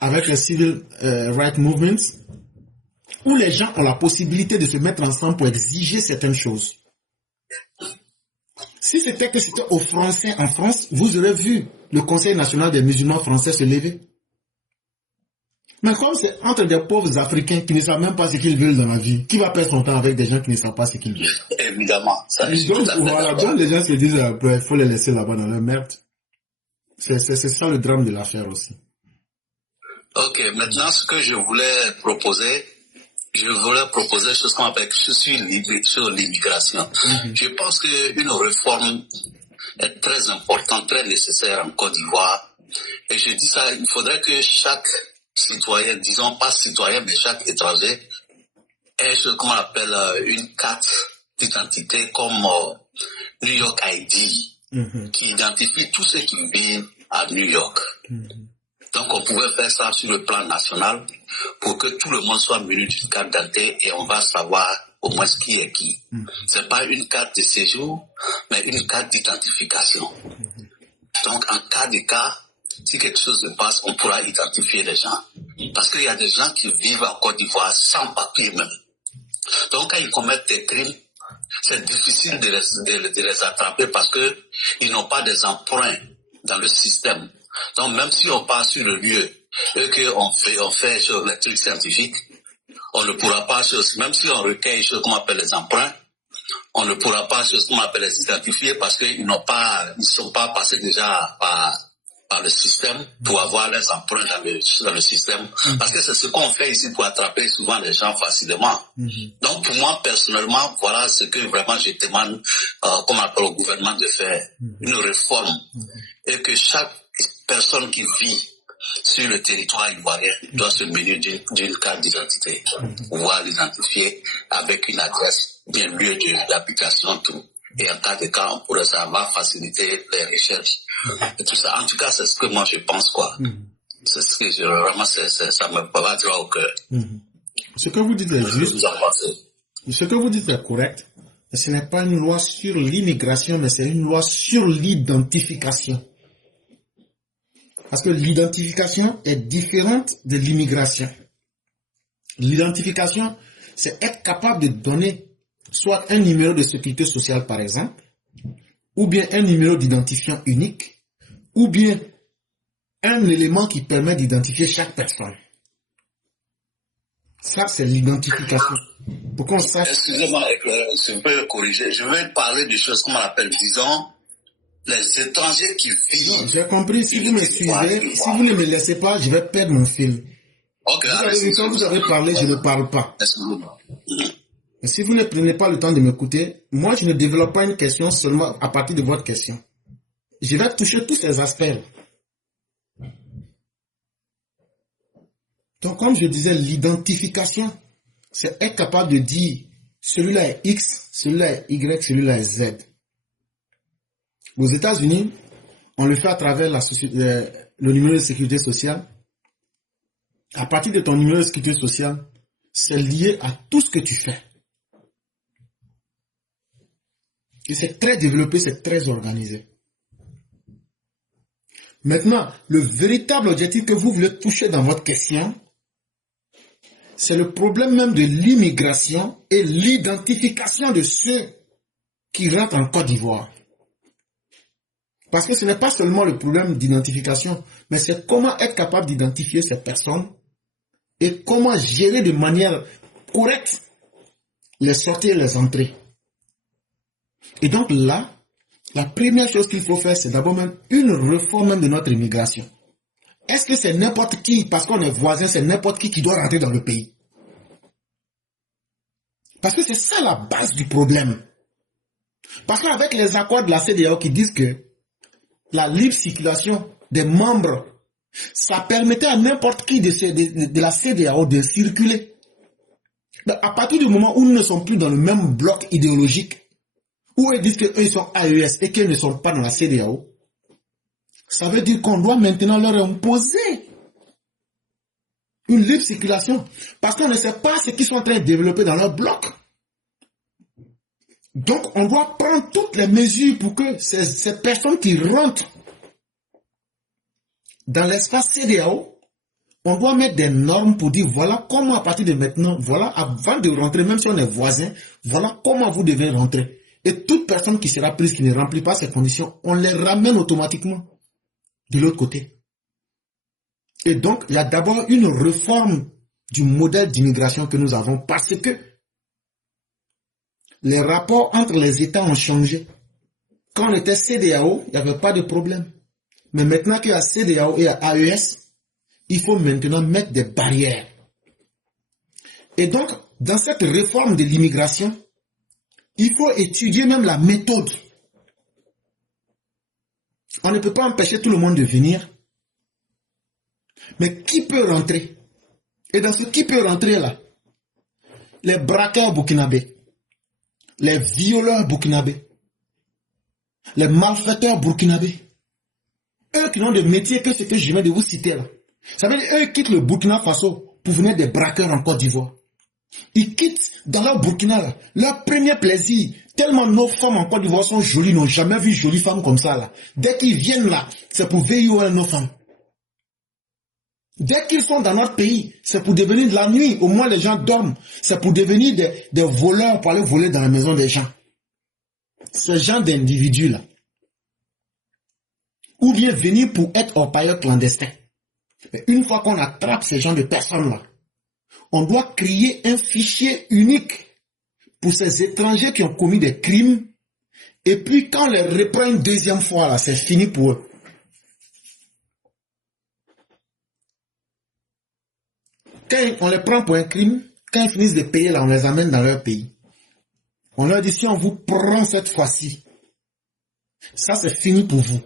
avec les civil rights movements, où les gens ont la possibilité de se mettre ensemble pour exiger certaines choses. Si c'était que c'était aux Français en France, vous aurez vu le Conseil national des musulmans français se lever. Mais comme c'est entre des pauvres Africains qui ne savent même pas ce qu'ils veulent dans la vie, qui va perdre son temps avec des gens qui ne savent pas ce qu'ils veulent? Évidemment. Ça, donc, voilà, donc les gens se disent, il faut les laisser là-bas dans leur merde. C'est ça le drame de l'affaire aussi. Ok, maintenant ce que je voulais proposer ce qu'on appelle sur l'immigration. Je pense qu'une réforme est très importante, très nécessaire en Côte d'Ivoire. Et je dis ça, il faudrait que chaque citoyen, disons pas citoyen, mais chaque étranger ait ce qu'on appelle une carte d'identité comme New York ID, qui identifie tous ceux qui vivent à New York. Donc on pouvait faire ça sur le plan national pour que tout le monde soit muni d'une carte d'identité et on va savoir au moins qui est qui. C'est pas une carte de séjour, mais une carte d'identification. Donc en cas de cas, si quelque chose se passe, on pourra identifier les gens. Parce qu'il y a des gens qui vivent en Côte d'Ivoire sans papier même. Donc quand ils commettent des crimes, c'est difficile de les attraper parce que ils n'ont pas des emprunts dans le système. Donc même si on part sur le lieu et qu'on fait sur les trucs scientifiques, on ne pourra pas, même si on recueille ce qu'on appelle les emprunts, on ne pourra pas ce qu'on appelle les identifier parce qu'ils ne sont pas passés déjà par par le système pour avoir les empreintes dans le système. Parce que c'est ce qu'on fait ici pour attraper souvent les gens facilement. Donc pour moi, personnellement, voilà ce que vraiment je demande, comme on appelle au gouvernement, de faire une réforme. Et que chaque personne qui vit sur le territoire ivoirien doit se munir d'une carte d'identité, pouvoir l'identifier avec une adresse, bien lieu d'application, tout. Et en cas de cas, on pourrait savoir faciliter les recherches et tout ça. En tout cas, c'est ce que moi je pense, quoi. C'est ce que vraiment, ça me va droit au cœur. Ce que vous dites est juste. Ce que vous dites est correct. Ce n'est pas une loi sur l'immigration, mais c'est une loi sur l'identification. Parce que l'identification est différente de l'immigration. L'identification, c'est être capable de donner soit un numéro de sécurité sociale, par exemple, ou bien un numéro d'identifiant unique, ou bien un élément qui permet d'identifier chaque personne. Ça, c'est l'identification. Pour qu'on sache... Excusez-moi, si vous pouvez corriger, je vais parler de choses qu'on appelle, disons, les étrangers qui vivent. J'ai compris. Si vous me suivez, si vous ne me laissez pas, je vais perdre mon fil. Ok, quand vous avez parlé, je ne parle pas. Excusez-moi. Et si vous ne prenez pas le temps de m'écouter, moi, je ne développe pas une question seulement à partir de votre question. Je vais toucher tous ces aspects. Donc, comme je disais, l'identification, c'est être capable de dire celui-là est X, celui-là est Y, celui-là est Z. Aux États-Unis, on le fait à travers le numéro de sécurité sociale. À partir de ton numéro de sécurité sociale, c'est lié à tout ce que tu fais. Et c'est très développé, c'est très organisé. Maintenant, le véritable objectif que vous voulez toucher dans votre question, c'est le problème même de l'immigration et l'identification de ceux qui rentrent en Côte d'Ivoire. Parce que ce n'est pas seulement le problème d'identification, mais c'est comment être capable d'identifier ces personnes et comment gérer de manière correcte les sorties et les entrées. Et donc là, la première chose qu'il faut faire, c'est d'abord même une réforme même de notre immigration. Est-ce que c'est n'importe qui, parce qu'on est voisin, c'est n'importe qui doit rentrer dans le pays? Parce que c'est ça la base du problème. Parce qu'avec les accords de la CEDEAO qui disent que la libre circulation des membres, ça permettait à n'importe qui de la CEDEAO de circuler. Mais à partir du moment où nous ne sommes plus dans le même bloc idéologique, où ils disent qu'eux sont AES et qu'ils ne sont pas dans la CEDEAO, ça veut dire qu'on doit maintenant leur imposer une libre circulation. Parce qu'on ne sait pas ce qu'ils sont en train de développer dans leur bloc. Donc, on doit prendre toutes les mesures pour que ces personnes qui rentrent dans l'espace CEDEAO, on doit mettre des normes pour dire voilà comment à partir de maintenant, voilà avant de rentrer, même si on est voisin, voilà comment vous devez rentrer. Et toute personne qui sera prise, qui ne remplit pas ces conditions, on les ramène automatiquement de l'autre côté. Et donc, il y a d'abord une réforme du modèle d'immigration que nous avons parce que les rapports entre les États ont changé. Quand on était CEDEAO, il n'y avait pas de problème. Mais maintenant qu'il y a CEDEAO et AES, il faut maintenant mettre des barrières. Et donc, dans cette réforme de l'immigration, il faut étudier même la méthode. On ne peut pas empêcher tout le monde de venir. Mais qui peut rentrer? Et dans ce qui peut rentrer là, les braqueurs burkinabés, les violeurs burkinabés, les malfaiteurs burkinabés, eux qui n'ont de métier que ce que je viens de vous citer là. Ça veut dire eux quittent le Burkina Faso pour venir des braqueurs en Côte d'Ivoire. Ils quittent dans leur Burkina là, leur premier plaisir. Tellement nos femmes en Côte d'Ivoire sont jolies, n'ont jamais vu jolies femmes comme ça là. Dès qu'ils viennent là, c'est pour veiller à nos femmes. Dès qu'ils sont dans notre pays, c'est pour devenir de la nuit. Au moins les gens dorment. C'est pour devenir des voleurs pour aller voler dans la maison des gens. Ce genre d'individus là. Ou bien venir pour être orpailleurs clandestins. Mais une fois qu'on attrape ces gens de personnes là, on doit créer un fichier unique pour ces étrangers qui ont commis des crimes. Et puis quand on les reprend une deuxième fois là, c'est fini pour eux. Quand on les prend pour un crime, quand ils finissent de payer, là, on les amène dans leur pays. On leur dit, si on vous prend cette fois-ci, ça c'est fini pour vous.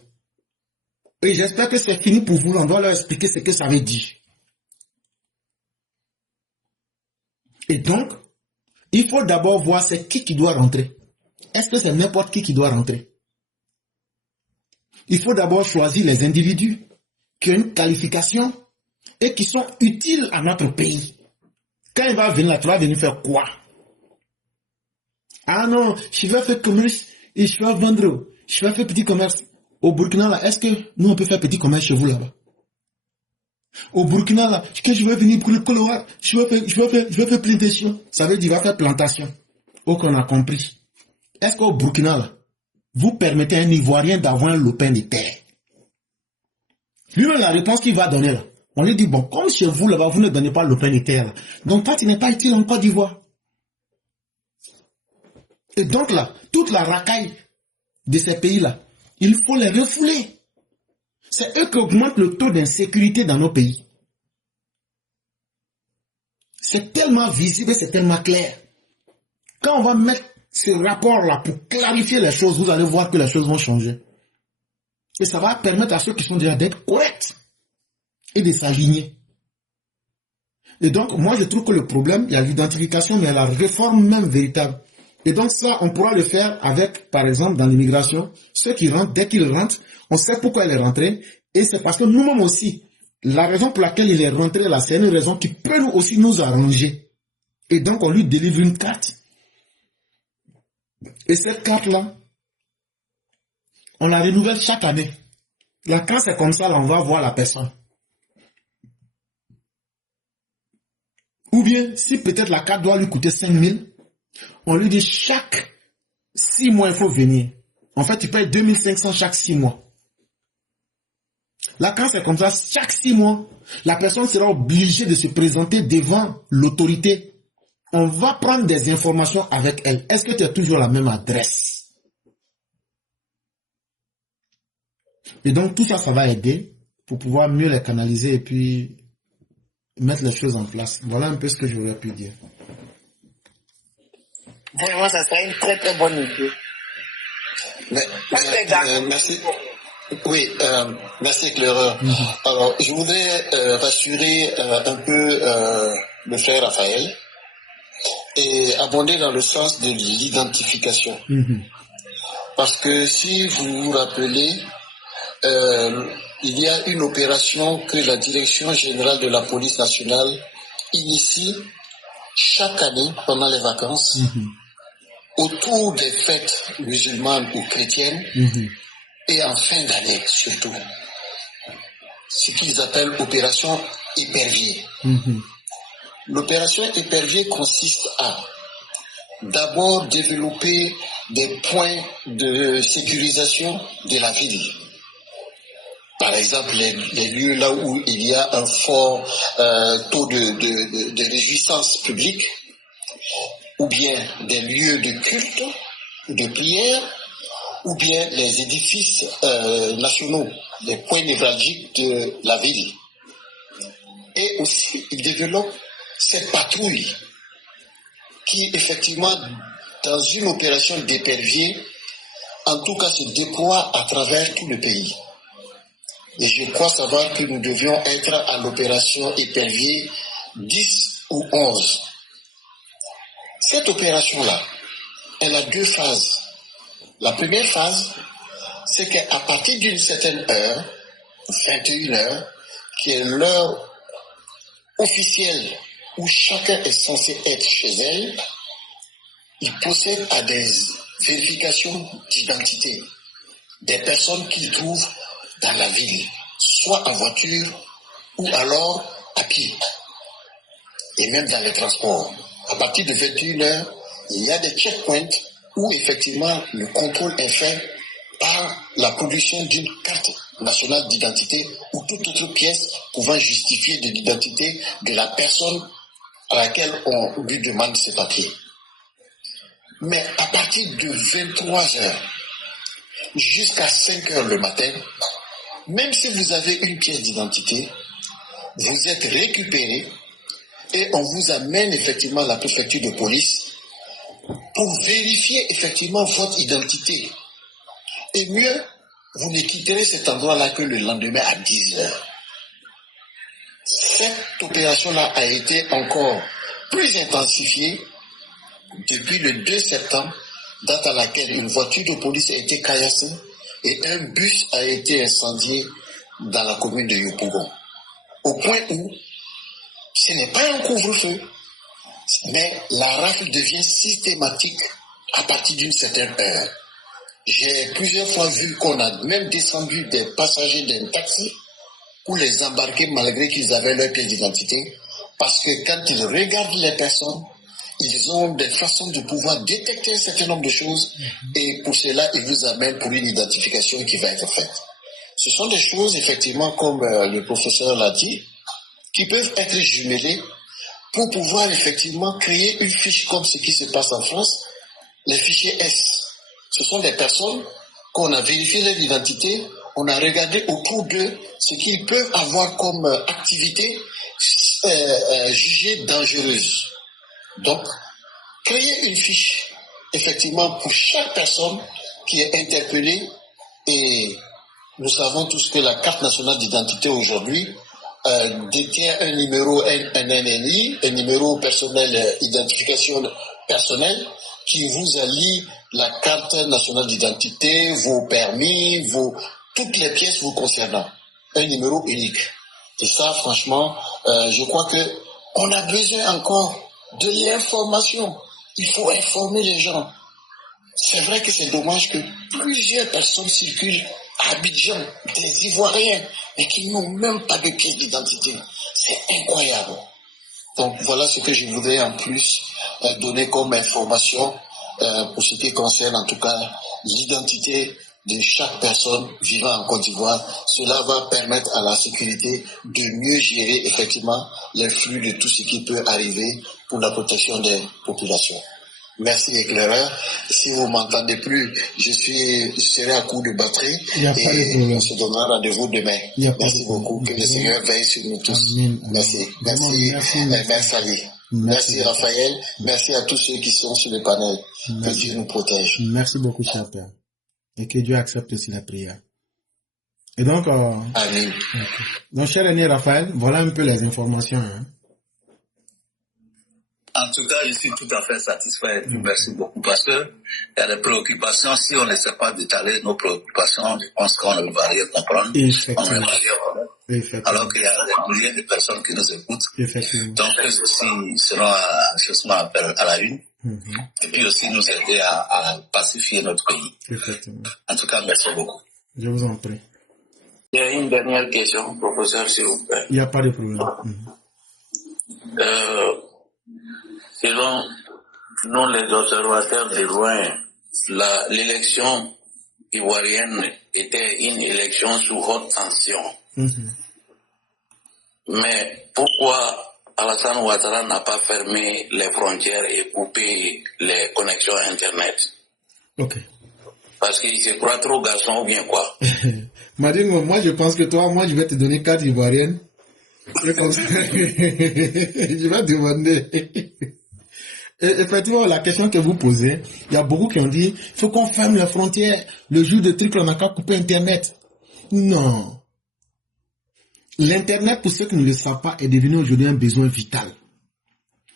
Et j'espère que c'est fini pour vous. On doit leur expliquer ce que ça veut dire. Et donc, il faut d'abord voir c'est qui doit rentrer. Est-ce que c'est n'importe qui doit rentrer? Il faut d'abord choisir les individus qui ont une qualification et qui sont utiles à notre pays. Quand il va venir là, tu vas venir faire quoi? Ah non, je vais faire commerce et je vais vendre. Je vais faire petit commerce. Au Burkina, là, est-ce que nous, on peut faire petit commerce chez vous là-bas? Au Burkina, là, que je vais venir pour le Colorado, je vais faire plantation. Ça veut dire, il va faire plantation. Ok, on a compris. Est-ce qu'au Burkina, là, vous permettez à un Ivoirien d'avoir un lopin de terre? Lui-même, la réponse qu'il va donner, là, on lui dit, bon, comme chez vous, là-bas, vous ne donnez pas le lopin de terre, là. Donc, toi, tu n'es pas utile en Côte d'Ivoire. Et donc, là, toute la racaille de ces pays-là, il faut les refouler. C'est eux qui augmentent le taux d'insécurité dans nos pays. C'est tellement visible et c'est tellement clair. Quand on va mettre ce rapport-là pour clarifier les choses, vous allez voir que les choses vont changer. Et ça va permettre à ceux qui sont déjà d'être corrects et de s'aligner. Et donc, moi, je trouve que le problème, il y a l'identification, mais il y a la réforme même véritable. Et donc ça, on pourra le faire avec, par exemple, dans l'immigration, ceux qui rentrent, dès qu'ils rentrent, on sait pourquoi il est rentré, et c'est parce que nous-mêmes aussi, la raison pour laquelle il est rentré là, c'est une raison qui peut nous aussi nous arranger. Et donc on lui délivre une carte. Et cette carte-là, on la renouvelle chaque année. Là, quand c'est comme ça, là, on va voir la personne. Ou bien, si peut-être la carte doit lui coûter 5 000, on lui dit chaque 6 mois, il faut venir. En fait, tu payes 2500 chaque 6 mois. Là, quand c'est comme ça, chaque 6 mois, la personne sera obligée de se présenter devant l'autorité. On va prendre des informations avec elle. Est-ce que tu as toujours la même adresse? Et donc, tout ça, ça va aider pour pouvoir mieux les canaliser et puis mettre les choses en place. Voilà un peu ce que j'aurais pu dire. Vraiment, ça serait une très très bonne idée. Merci. Oui, merci éclaireur. Alors, je voudrais rassurer un peu le frère Raphaël et abonder dans le sens de l'identification. Parce que si vous vous rappelez, il y a une opération que la Direction générale de la police nationale initie chaque année pendant les vacances autour des fêtes musulmanes ou chrétiennes et en fin d'année surtout. Ce qu'ils appellent opération épervier. L'opération épervier consiste à d'abord développer des points de sécurisation de la ville. Par exemple, les lieux là où il y a un fort taux de réjouissance publique, ou bien des lieux de culte, de prière, ou bien les édifices nationaux, les points névralgiques de la ville. Et aussi, il développe cette patrouille qui, effectivement, dans une opération d'épervier, en tout cas, se déploie à travers tout le pays. Et je crois savoir que nous devions être à l'opération épervier 10 ou 11. Cette opération-là, elle a 2 phases. La première phase, c'est qu'à partir d'une certaine heure, 21 heures, qui est l'heure officielle où chacun est censé être chez elle, il procède à des vérifications d'identité des personnes qu'il trouve dans la ville, soit en voiture ou alors à pied, et même dans les transports. À partir de 21 heures, il y a des checkpoints où effectivement le contrôle est fait par la production d'une carte nationale d'identité ou toute autre pièce pouvant justifier de l'identité de la personne à laquelle on lui demande ses papiers. Mais à partir de 23 heures jusqu'à 5 heures le matin, même si vous avez une pièce d'identité, vous êtes récupéré et on vous amène effectivement à la préfecture de police pour vérifier effectivement votre identité. Et mieux, vous ne quitterez cet endroit-là que le lendemain à 10h. Cette opération-là a été encore plus intensifiée depuis le 2 septembre, date à laquelle une voiture de police a été caillassée et un bus a été incendié dans la commune de Yopougon. Au point où ce n'est pas un couvre-feu, mais la rafle devient systématique à partir d'une certaine heure. J'ai plusieurs fois vu qu'on a même descendu des passagers d'un taxi pour les embarquer malgré qu'ils avaient leur pièce d'identité, parce que quand ils regardent les personnes, ils ont des façons de pouvoir détecter un certain nombre de choses et pour cela, ils vous amènent pour une identification qui va être faite. Ce sont des choses, effectivement, comme le professeur l'a dit, qui peuvent être jumelées pour pouvoir effectivement créer une fiche comme ce qui se passe en France, les fichiers S. Ce sont des personnes qu'on a vérifié leur identité, on a regardé autour d'eux ce qu'ils peuvent avoir comme activité jugée dangereuse. Donc, créer une fiche, effectivement, pour chaque personne qui est interpellée, et nous savons tous que la carte nationale d'identité aujourd'hui détient un numéro NNI, un numéro personnel, identification personnelle, qui vous allie la carte nationale d'identité, vos permis, toutes les pièces vous concernant. Un numéro unique. Et ça, franchement, je crois que on a besoin encore de l'information. Il faut informer les gens. C'est vrai que c'est dommage que plusieurs personnes circulent à Abidjan, des Ivoiriens, et qui n'ont même pas de pièce d'identité. C'est incroyable. Donc voilà ce que je voudrais en plus donner comme information pour ce qui concerne en tout cas l'identité de chaque personne vivant en Côte d'Ivoire. Cela va permettre à la sécurité de mieux gérer effectivement les flux de tout ce qui peut arriver pour la protection des populations. Merci éclaireur. Si vous m'entendez plus, je serai à court de batterie et on se donnera rendez-vous demain. Merci beaucoup. Que le Seigneur veille sur nous tous. Merci. Merci Ali. Merci Raphaël. Merci à tous ceux qui sont sur le panel. Que Dieu nous protège. Merci beaucoup, cher Père. Et que Dieu accepte aussi la prière. Et donc, Amen. Okay. Donc, cher ami Raphaël, voilà un peu les informations. Hein. En tout cas, je suis tout à fait satisfait. Merci beaucoup parce que il y a des préoccupations. Si on ne sait pas détailler nos préoccupations, je pense qu'on ne va rien comprendre. On ne va rien comprendre. Alors qu'il y a des milliers de personnes qui nous écoutent. Donc, eux aussi seront justement appel à la une. Et puis aussi nous aider à pacifier notre pays. En tout cas, merci beaucoup. Je vous en prie. Il y a une dernière question, professeur, s'il vous plaît. Il n'y a pas de problème. Selon nous, les observateurs de loin, l'élection ivoirienne était une élection sous haute tension. Mais pourquoi Alassane Ouattara n'a pas fermé les frontières et coupé les connexions Internet? Ok. Parce qu'il se croit trop garçon ou bien quoi? Madine, moi je pense que moi je vais te donner 4 ivoiriennes. Et comme ça, je vais demander. Et effectivement, la question que vous posez, il y a beaucoup qui ont dit, il faut qu'on ferme les frontières. Le jour de truc, on n'a qu'à couper Internet. Non. L'Internet, pour ceux qui ne le savent pas, est devenu aujourd'hui un besoin vital.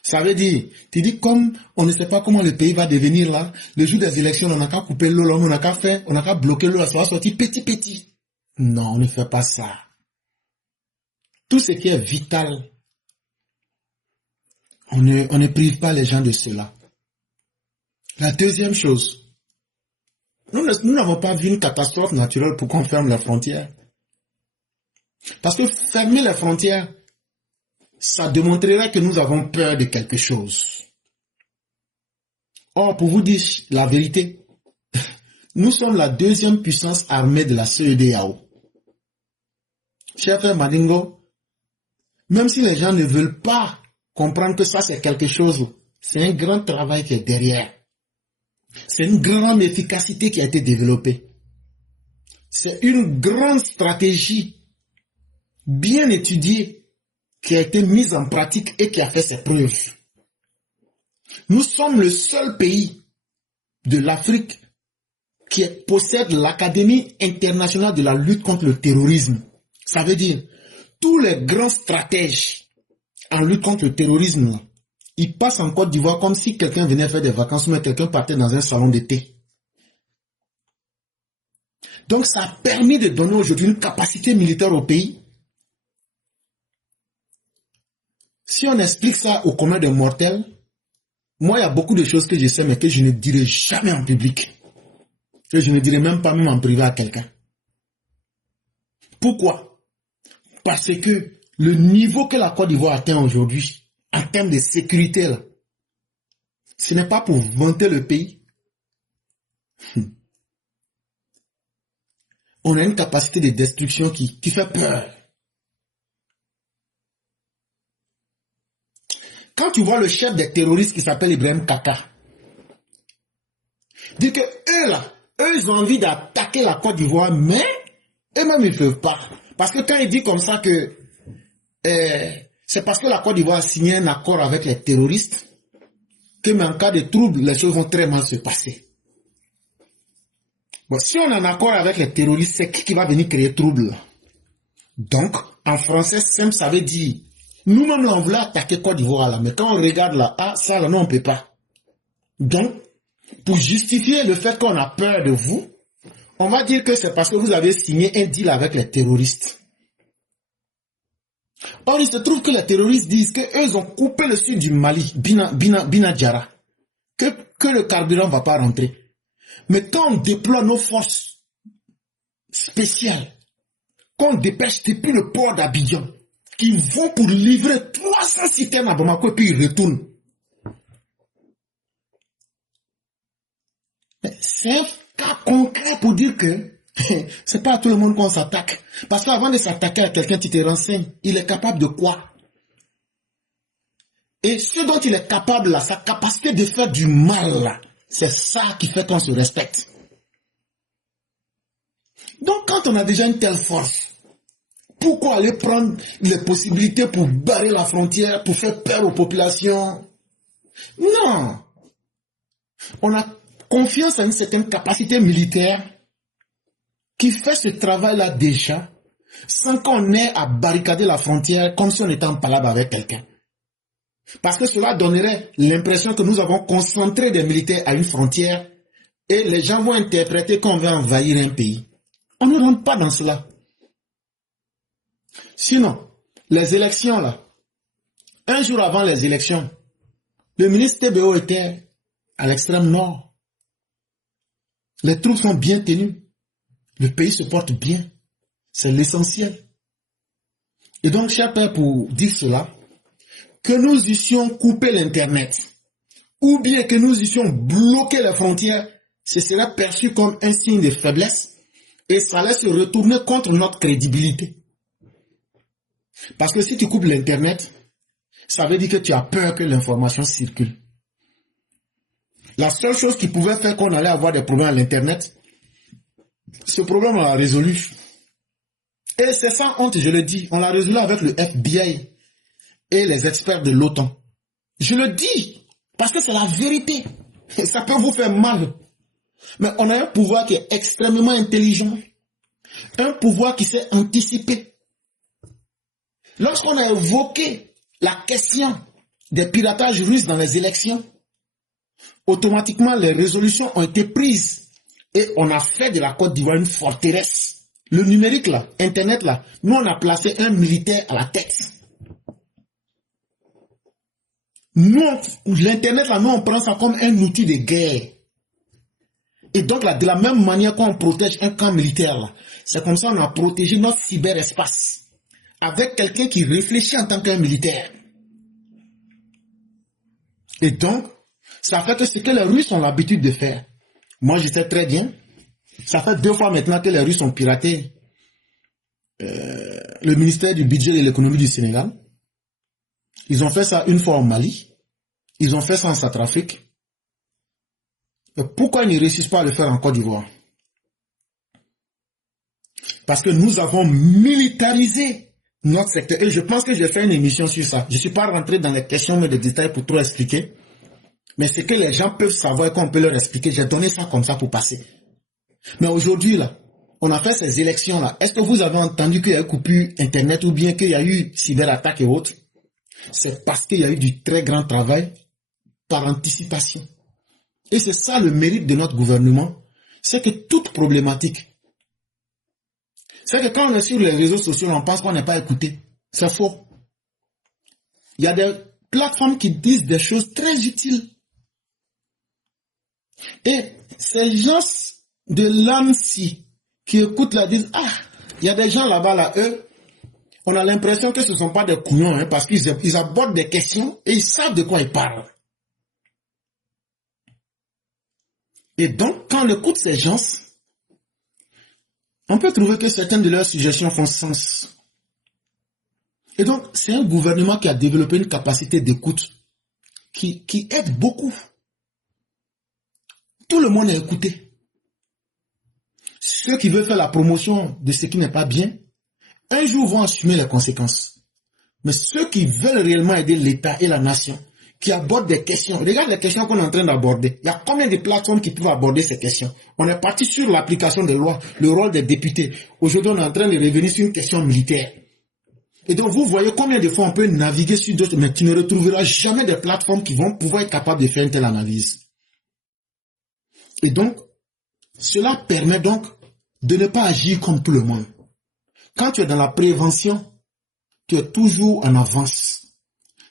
Ça veut dire, tu dis comme on ne sait pas comment le pays va devenir là, le jour des élections, on n'a qu'à couper l'eau, on n'a qu'à bloquer l'eau, ça va sortir petit. Non, on ne fait pas ça. Tout ce qui est vital, on ne prive pas les gens de cela. La deuxième chose, nous n'avons pas vu une catastrophe naturelle pour qu'on ferme la frontière. Parce que fermer les frontières, ça démontrerait que nous avons peur de quelque chose. Or, pour vous dire la vérité, nous sommes la deuxième puissance armée de la CEDEAO. Cher frère Madingo, même si les gens ne veulent pas comprendre que ça c'est quelque chose, c'est un grand travail qui est derrière. C'est une grande efficacité qui a été développée. C'est une grande stratégie bien étudiée qui a été mise en pratique et qui a fait ses preuves. Nous sommes le seul pays de l'Afrique qui possède l'Académie internationale de la lutte contre le terrorisme. Ça veut dire, tous les grands stratèges en lutte contre le terrorisme, ils passent en Côte d'Ivoire comme si quelqu'un venait faire des vacances ou quelqu'un partait dans un salon d'été. Donc ça a permis de donner aujourd'hui une capacité militaire au pays. Si on explique ça au commun des mortels, moi il y a beaucoup de choses que je sais mais que je ne dirai jamais en public. Que je ne dirai même pas même en privé à quelqu'un. Pourquoi? Parce que le niveau que la Côte d'Ivoire atteint aujourd'hui, en termes de sécurité, là, ce n'est pas pour vanter le pays. On a une capacité de destruction qui fait peur. Quand tu vois le chef des terroristes qui s'appelle Ibrahim Kaka, dit que eux là, ils ont envie d'attaquer la Côte d'Ivoire, mais eux-mêmes ils ne peuvent pas. Parce que quand il dit comme ça que c'est parce que la Côte d'Ivoire a signé un accord avec les terroristes que même en cas de trouble, les choses vont très mal se passer. Bon, si on est en accord avec les terroristes, c'est qui va venir créer trouble? Donc, en français simple, ça veut dire, nous-mêmes, on voulait attaquer Côte d'Ivoire là, mais quand on regarde là, ça là, non, on ne peut pas. Donc, pour justifier le fait qu'on a peur de vous, on va dire que c'est parce que vous avez signé un deal avec les terroristes. Or, il se trouve que les terroristes disent qu'eux ont coupé le sud du Mali, Binadjara, que le carburant ne va pas rentrer. Mais quand on déploie nos forces spéciales, qu'on dépêche depuis le port d'Abidjan, qui vont pour livrer 300 citernes à Bamako et puis ils retournent. C'est un cas concret pour dire que c'est pas à tout le monde qu'on s'attaque. Parce qu'avant de s'attaquer à quelqu'un, tu te renseignes. Il est capable de quoi? Et ce dont il est capable là, sa capacité de faire du mal là, c'est ça qui fait qu'on se respecte. Donc quand on a déjà une telle force, pourquoi aller prendre les possibilités pour barrer la frontière, pour faire peur aux populations? Non. On a confiance à une certaine capacité militaire qui fait ce travail-là déjà, sans qu'on ait à barricader la frontière comme si on était en palabre avec quelqu'un. Parce que cela donnerait l'impression que nous avons concentré des militaires à une frontière et les gens vont interpréter qu'on veut envahir un pays. On ne rentre pas dans cela. Sinon, les élections là, un jour avant les élections, le ministre TBO était à l'extrême nord. Les troupes sont bien tenues. Le pays se porte bien. C'est l'essentiel. Et donc, cher père, pour dire cela, que nous eussions coupé l'Internet, ou bien que nous eussions bloqué les frontières, ce serait perçu comme un signe de faiblesse et ça allait se retourner contre notre crédibilité. Parce que si tu coupes l'Internet, ça veut dire que tu as peur que l'information circule. La seule chose qui pouvait faire qu'on allait avoir des problèmes à l'Internet, ce problème on l'a résolu. Et c'est sans honte, je le dis, on l'a résolu avec le FBI et les experts de l'OTAN. Je le dis, parce que c'est la vérité. Ça peut vous faire mal. Mais on a un pouvoir qui est extrêmement intelligent. Un pouvoir qui sait anticiper. Lorsqu'on a évoqué la question des piratages russes dans les élections, automatiquement les résolutions ont été prises. Et on a fait de la Côte d'Ivoire une forteresse. Le numérique là, Internet là, nous on a placé un militaire à la tête. Nous, l'Internet là, nous on prend ça comme un outil de guerre. Et donc là, de la même manière qu'on protège un camp militaire là, c'est comme ça qu'on a protégé notre cyberespace. Avec quelqu'un qui réfléchit en tant qu'un militaire. Et donc, ça fait que ce que les Russes ont l'habitude de faire. Moi, je sais très bien. Ça fait 2 fois maintenant que les Russes ont piraté le ministère du budget et de l'économie du Sénégal. Ils ont fait ça une fois au Mali. Ils ont fait ça en Centrafrique. Et pourquoi ils ne réussissent pas à le faire en Côte d'Ivoire? Parce que nous avons militarisé notre secteur, et je pense que j'ai fait une émission sur ça. Je ne suis pas rentré dans les questions mais des détails pour trop expliquer. Mais c'est que les gens peuvent savoir et qu'on peut leur expliquer. J'ai donné ça comme ça pour passer. Mais aujourd'hui, là, on a fait ces élections-là. Est-ce que vous avez entendu qu'il y a eu coupure Internet ou bien qu'il y a eu cyberattaque et autres? C'est parce qu'il y a eu du très grand travail par anticipation. Et c'est ça le mérite de notre gouvernement. C'est que toute problématique, c'est que quand on est sur les réseaux sociaux, on pense qu'on n'est pas écouté. C'est faux. Il y a des plateformes qui disent des choses très utiles. Et ces gens de l'ANSI qui écoutent là disent, ah, il y a des gens là-bas, là, eux, on a l'impression que ce ne sont pas des couillons, hein, parce qu'ils abordent des questions et ils savent de quoi ils parlent. Et donc, quand on écoute ces gens, on peut trouver que certaines de leurs suggestions font sens. Et donc, c'est un gouvernement qui a développé une capacité d'écoute qui aide beaucoup. Tout le monde est écouté. Ceux qui veulent faire la promotion de ce qui n'est pas bien, un jour vont assumer les conséquences. Mais ceux qui veulent réellement aider l'État et la nation, qui abordent des questions, regarde les questions qu'on est en train d'aborder. Il y a combien de plateformes qui peuvent aborder ces questions? On est parti sur l'application des lois, le rôle des députés. Aujourd'hui, on est en train de revenir sur une question militaire. Et donc, vous voyez combien de fois on peut naviguer sur d'autres, mais tu ne retrouveras jamais des plateformes qui vont pouvoir être capables de faire une telle analyse. Et donc, cela permet donc de ne pas agir comme tout le monde. Quand tu es dans la prévention, tu es toujours en avance.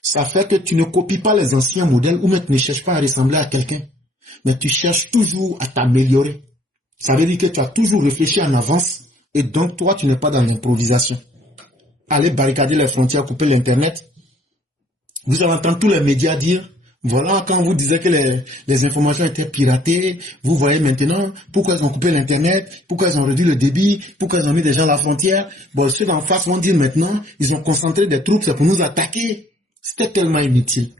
Ça fait que tu ne copies pas les anciens modèles ou même tu ne cherches pas à ressembler à quelqu'un. Mais tu cherches toujours à t'améliorer. Ça veut dire que tu as toujours réfléchi en avance et donc toi, tu n'es pas dans l'improvisation. Aller barricader les frontières, couper l'Internet. Vous allez entendre tous les médias dire, voilà, quand vous disiez que les informations étaient piratées, vous voyez maintenant pourquoi ils ont coupé l'Internet, pourquoi ils ont réduit le débit, pourquoi ils ont mis des gens à la frontière. Bon, ceux d'en face vont dire maintenant, ils ont concentré des troupes, c'est pour nous attaquer. C'était tellement inutile.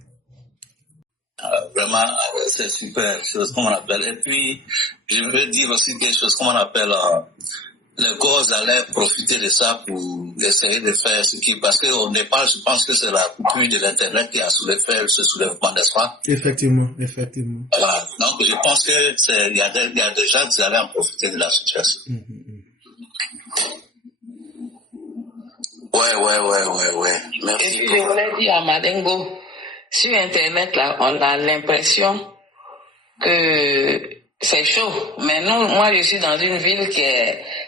Vraiment, c'est super, chose comme on appelle. Et puis, je veux dire aussi quelque chose comme on appelle, les causes allaient profiter de ça pour essayer de faire ce qui, parce qu'au départ, je pense que c'est la coupure de l'Internet qui a fait ce soulèvement, n'est-ce pas? Effectivement, effectivement. Voilà. Donc, je pense que il y a des gens qui allaient en profiter de la situation. Ouais. Merci. Et puis, je voulais dire à Madengo, sur Internet, là, on a l'impression que c'est chaud. Mais moi, je suis dans une ville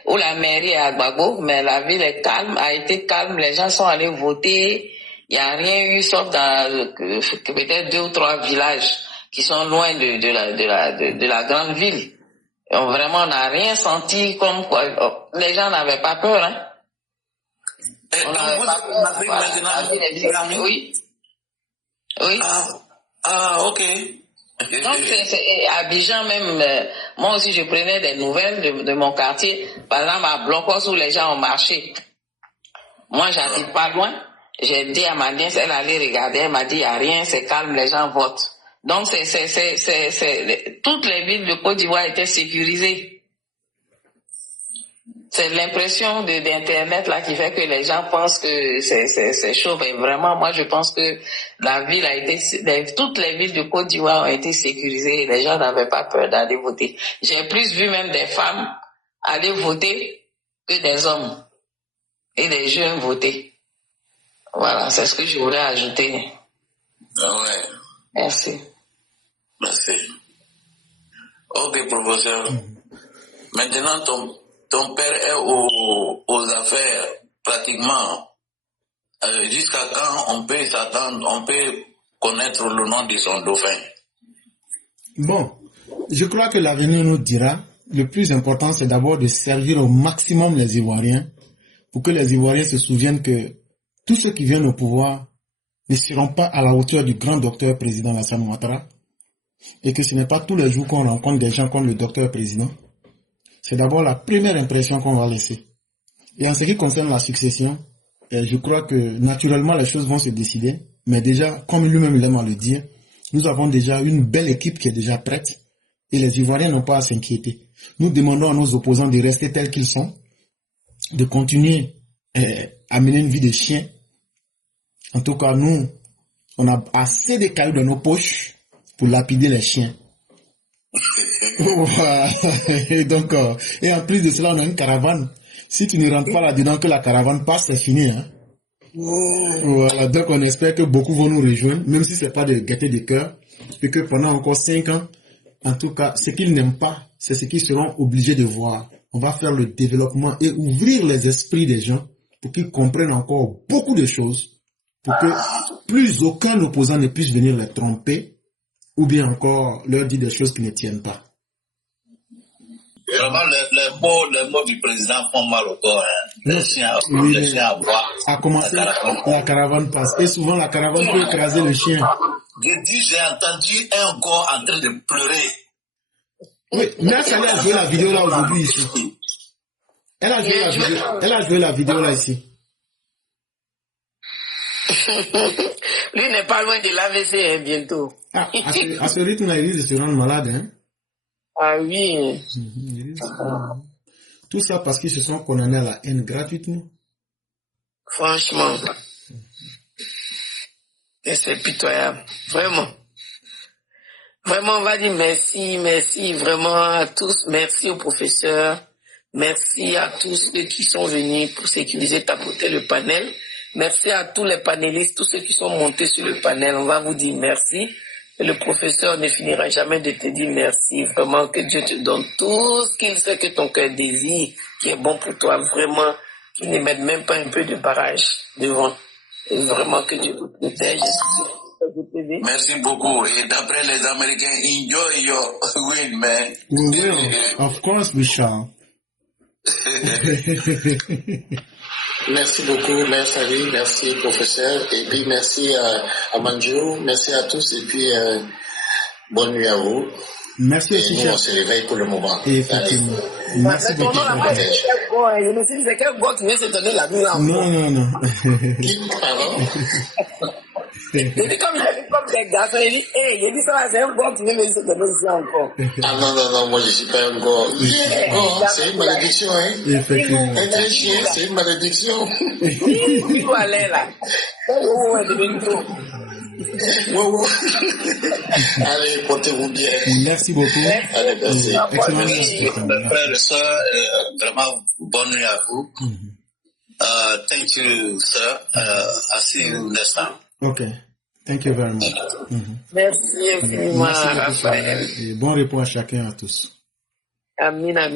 où la mairie est à Gbagbo, mais la ville est calme, a été calme, les gens sont allés voter. Il n'y a rien eu, sauf dans peut-être 2 ou 3 villages qui sont loin de la grande ville. Et vraiment, on n'a rien senti comme quoi. Les gens n'avaient pas peur, hein. On n'avait pas peur. Oui. Ok. Donc, c'est Abidjan même, moi aussi je prenais des nouvelles de mon quartier, par exemple à Blocos où les gens ont marché. Moi j'habite pas loin, j'ai dit à ma nièce, elle allait regarder, elle m'a dit il n'y a rien, c'est calme, les gens votent. Donc toutes les villes de Côte d'Ivoire étaient sécurisées. C'est l'impression d'Internet là qui fait que les gens pensent que c'est chaud. Mais vraiment, moi, je pense que la ville a été, toutes les villes de Côte d'Ivoire ont été sécurisées et les gens n'avaient pas peur d'aller voter. J'ai plus vu même des femmes aller voter que des hommes et des jeunes voter. Voilà, c'est ce que je voulais ajouter. Ah ouais. Merci. Ok, professeur. Maintenant, ton père est aux affaires pratiquement. Jusqu'à quand on peut s'attendre, on peut connaître le nom de son dauphin? Bon, je crois que l'avenir nous dira. Le plus important, c'est d'abord de servir au maximum les Ivoiriens pour que les Ivoiriens se souviennent que tous ceux qui viennent au pouvoir ne seront pas à la hauteur du grand docteur président Alassane Ouattara et que ce n'est pas tous les jours qu'on rencontre des gens comme le docteur président. C'est d'abord la première impression qu'on va laisser. Et en ce qui concerne la succession, je crois que naturellement les choses vont se décider. Mais déjà, comme lui-même aime à le dire, nous avons déjà une belle équipe qui est déjà prête. Et les Ivoiriens n'ont pas à s'inquiéter. Nous demandons à nos opposants de rester tels qu'ils sont, de continuer à mener une vie de chien. En tout cas, nous, on a assez de cailloux dans nos poches pour lapider les chiens. Voilà. Et donc, et en plus de cela, on a une caravane. Si tu ne rentres pas là-dedans, que la caravane passe, c'est fini, hein. Voilà. Donc, on espère que beaucoup vont nous rejoindre, même si c'est pas de gaieté de cœur, et que pendant encore 5 ans, en tout cas, ce qu'ils n'aiment pas, c'est ce qu'ils seront obligés de voir. On va faire le développement et ouvrir les esprits des gens pour qu'ils comprennent encore beaucoup de choses, pour que plus aucun opposant ne puisse venir les tromper ou bien encore leur dire des choses qui ne tiennent pas. Vraiment, les mots du président font mal au corps. Hein. Les chiens à boire. À commencer, la caravane passe. Et souvent, la caravane peut écraser le chien. J'ai entendu un gars en train de pleurer. Oui, mais elle a joué la vidéo là aujourd'hui ici. Elle a joué la vidéo là ici. Lui n'est pas loin de l'AVC hein, bientôt. Ah, à ce rythme-là, il risque de se rendre malade. Hein? Ah oui. Tout ça parce qu'ils se sont condamnés à la haine gratuitement. Franchement. Et c'est pitoyable. Vraiment. Vraiment, on va dire merci vraiment à tous. Merci aux professeurs. Merci à tous ceux qui sont venus pour sécuriser, tapoter le panel. Merci à tous les panélistes, tous ceux qui sont montés sur le panel. On va vous dire merci. Et le professeur ne finira jamais de te dire merci. Vraiment, que Dieu te donne tout ce qu'il sait que ton cœur désire, qui est bon pour toi. Vraiment, qui ne mette même pas un peu de barrage devant. Et vraiment, que Dieu te protège. Merci beaucoup. Et d'après les Américains, enjoy your win, man. We will. Of course we shall. Merci beaucoup, merci Ali, merci professeur, et puis merci à Manjo, merci à tous, et puis bonne nuit à vous. Merci aussi, nous, on se réveille pour le moment. Effectivement. Merci beaucoup. Je me suis dit, c'est quel gars qui vient se donner la nuit là? Non. Pardon? Il dit comme des gars, il dit, hey, il dit ça, c'est un gars qui vient se donner ici encore. Ah non, moi je suis pas un gars. C'est une malédiction, hein. Effectivement. Être chien, c'est une malédiction. Il doit aller là. Allez, portez-vous bien. Merci beaucoup. Allez, merci. Excellent. Frères et sœurs, vraiment, bonne nuit à vous. Thank you, sir. I'll see you next time. Okay. Thank you very much. Merci infiniment, Raphaël. Et bon repos à chacun et à tous. Amin.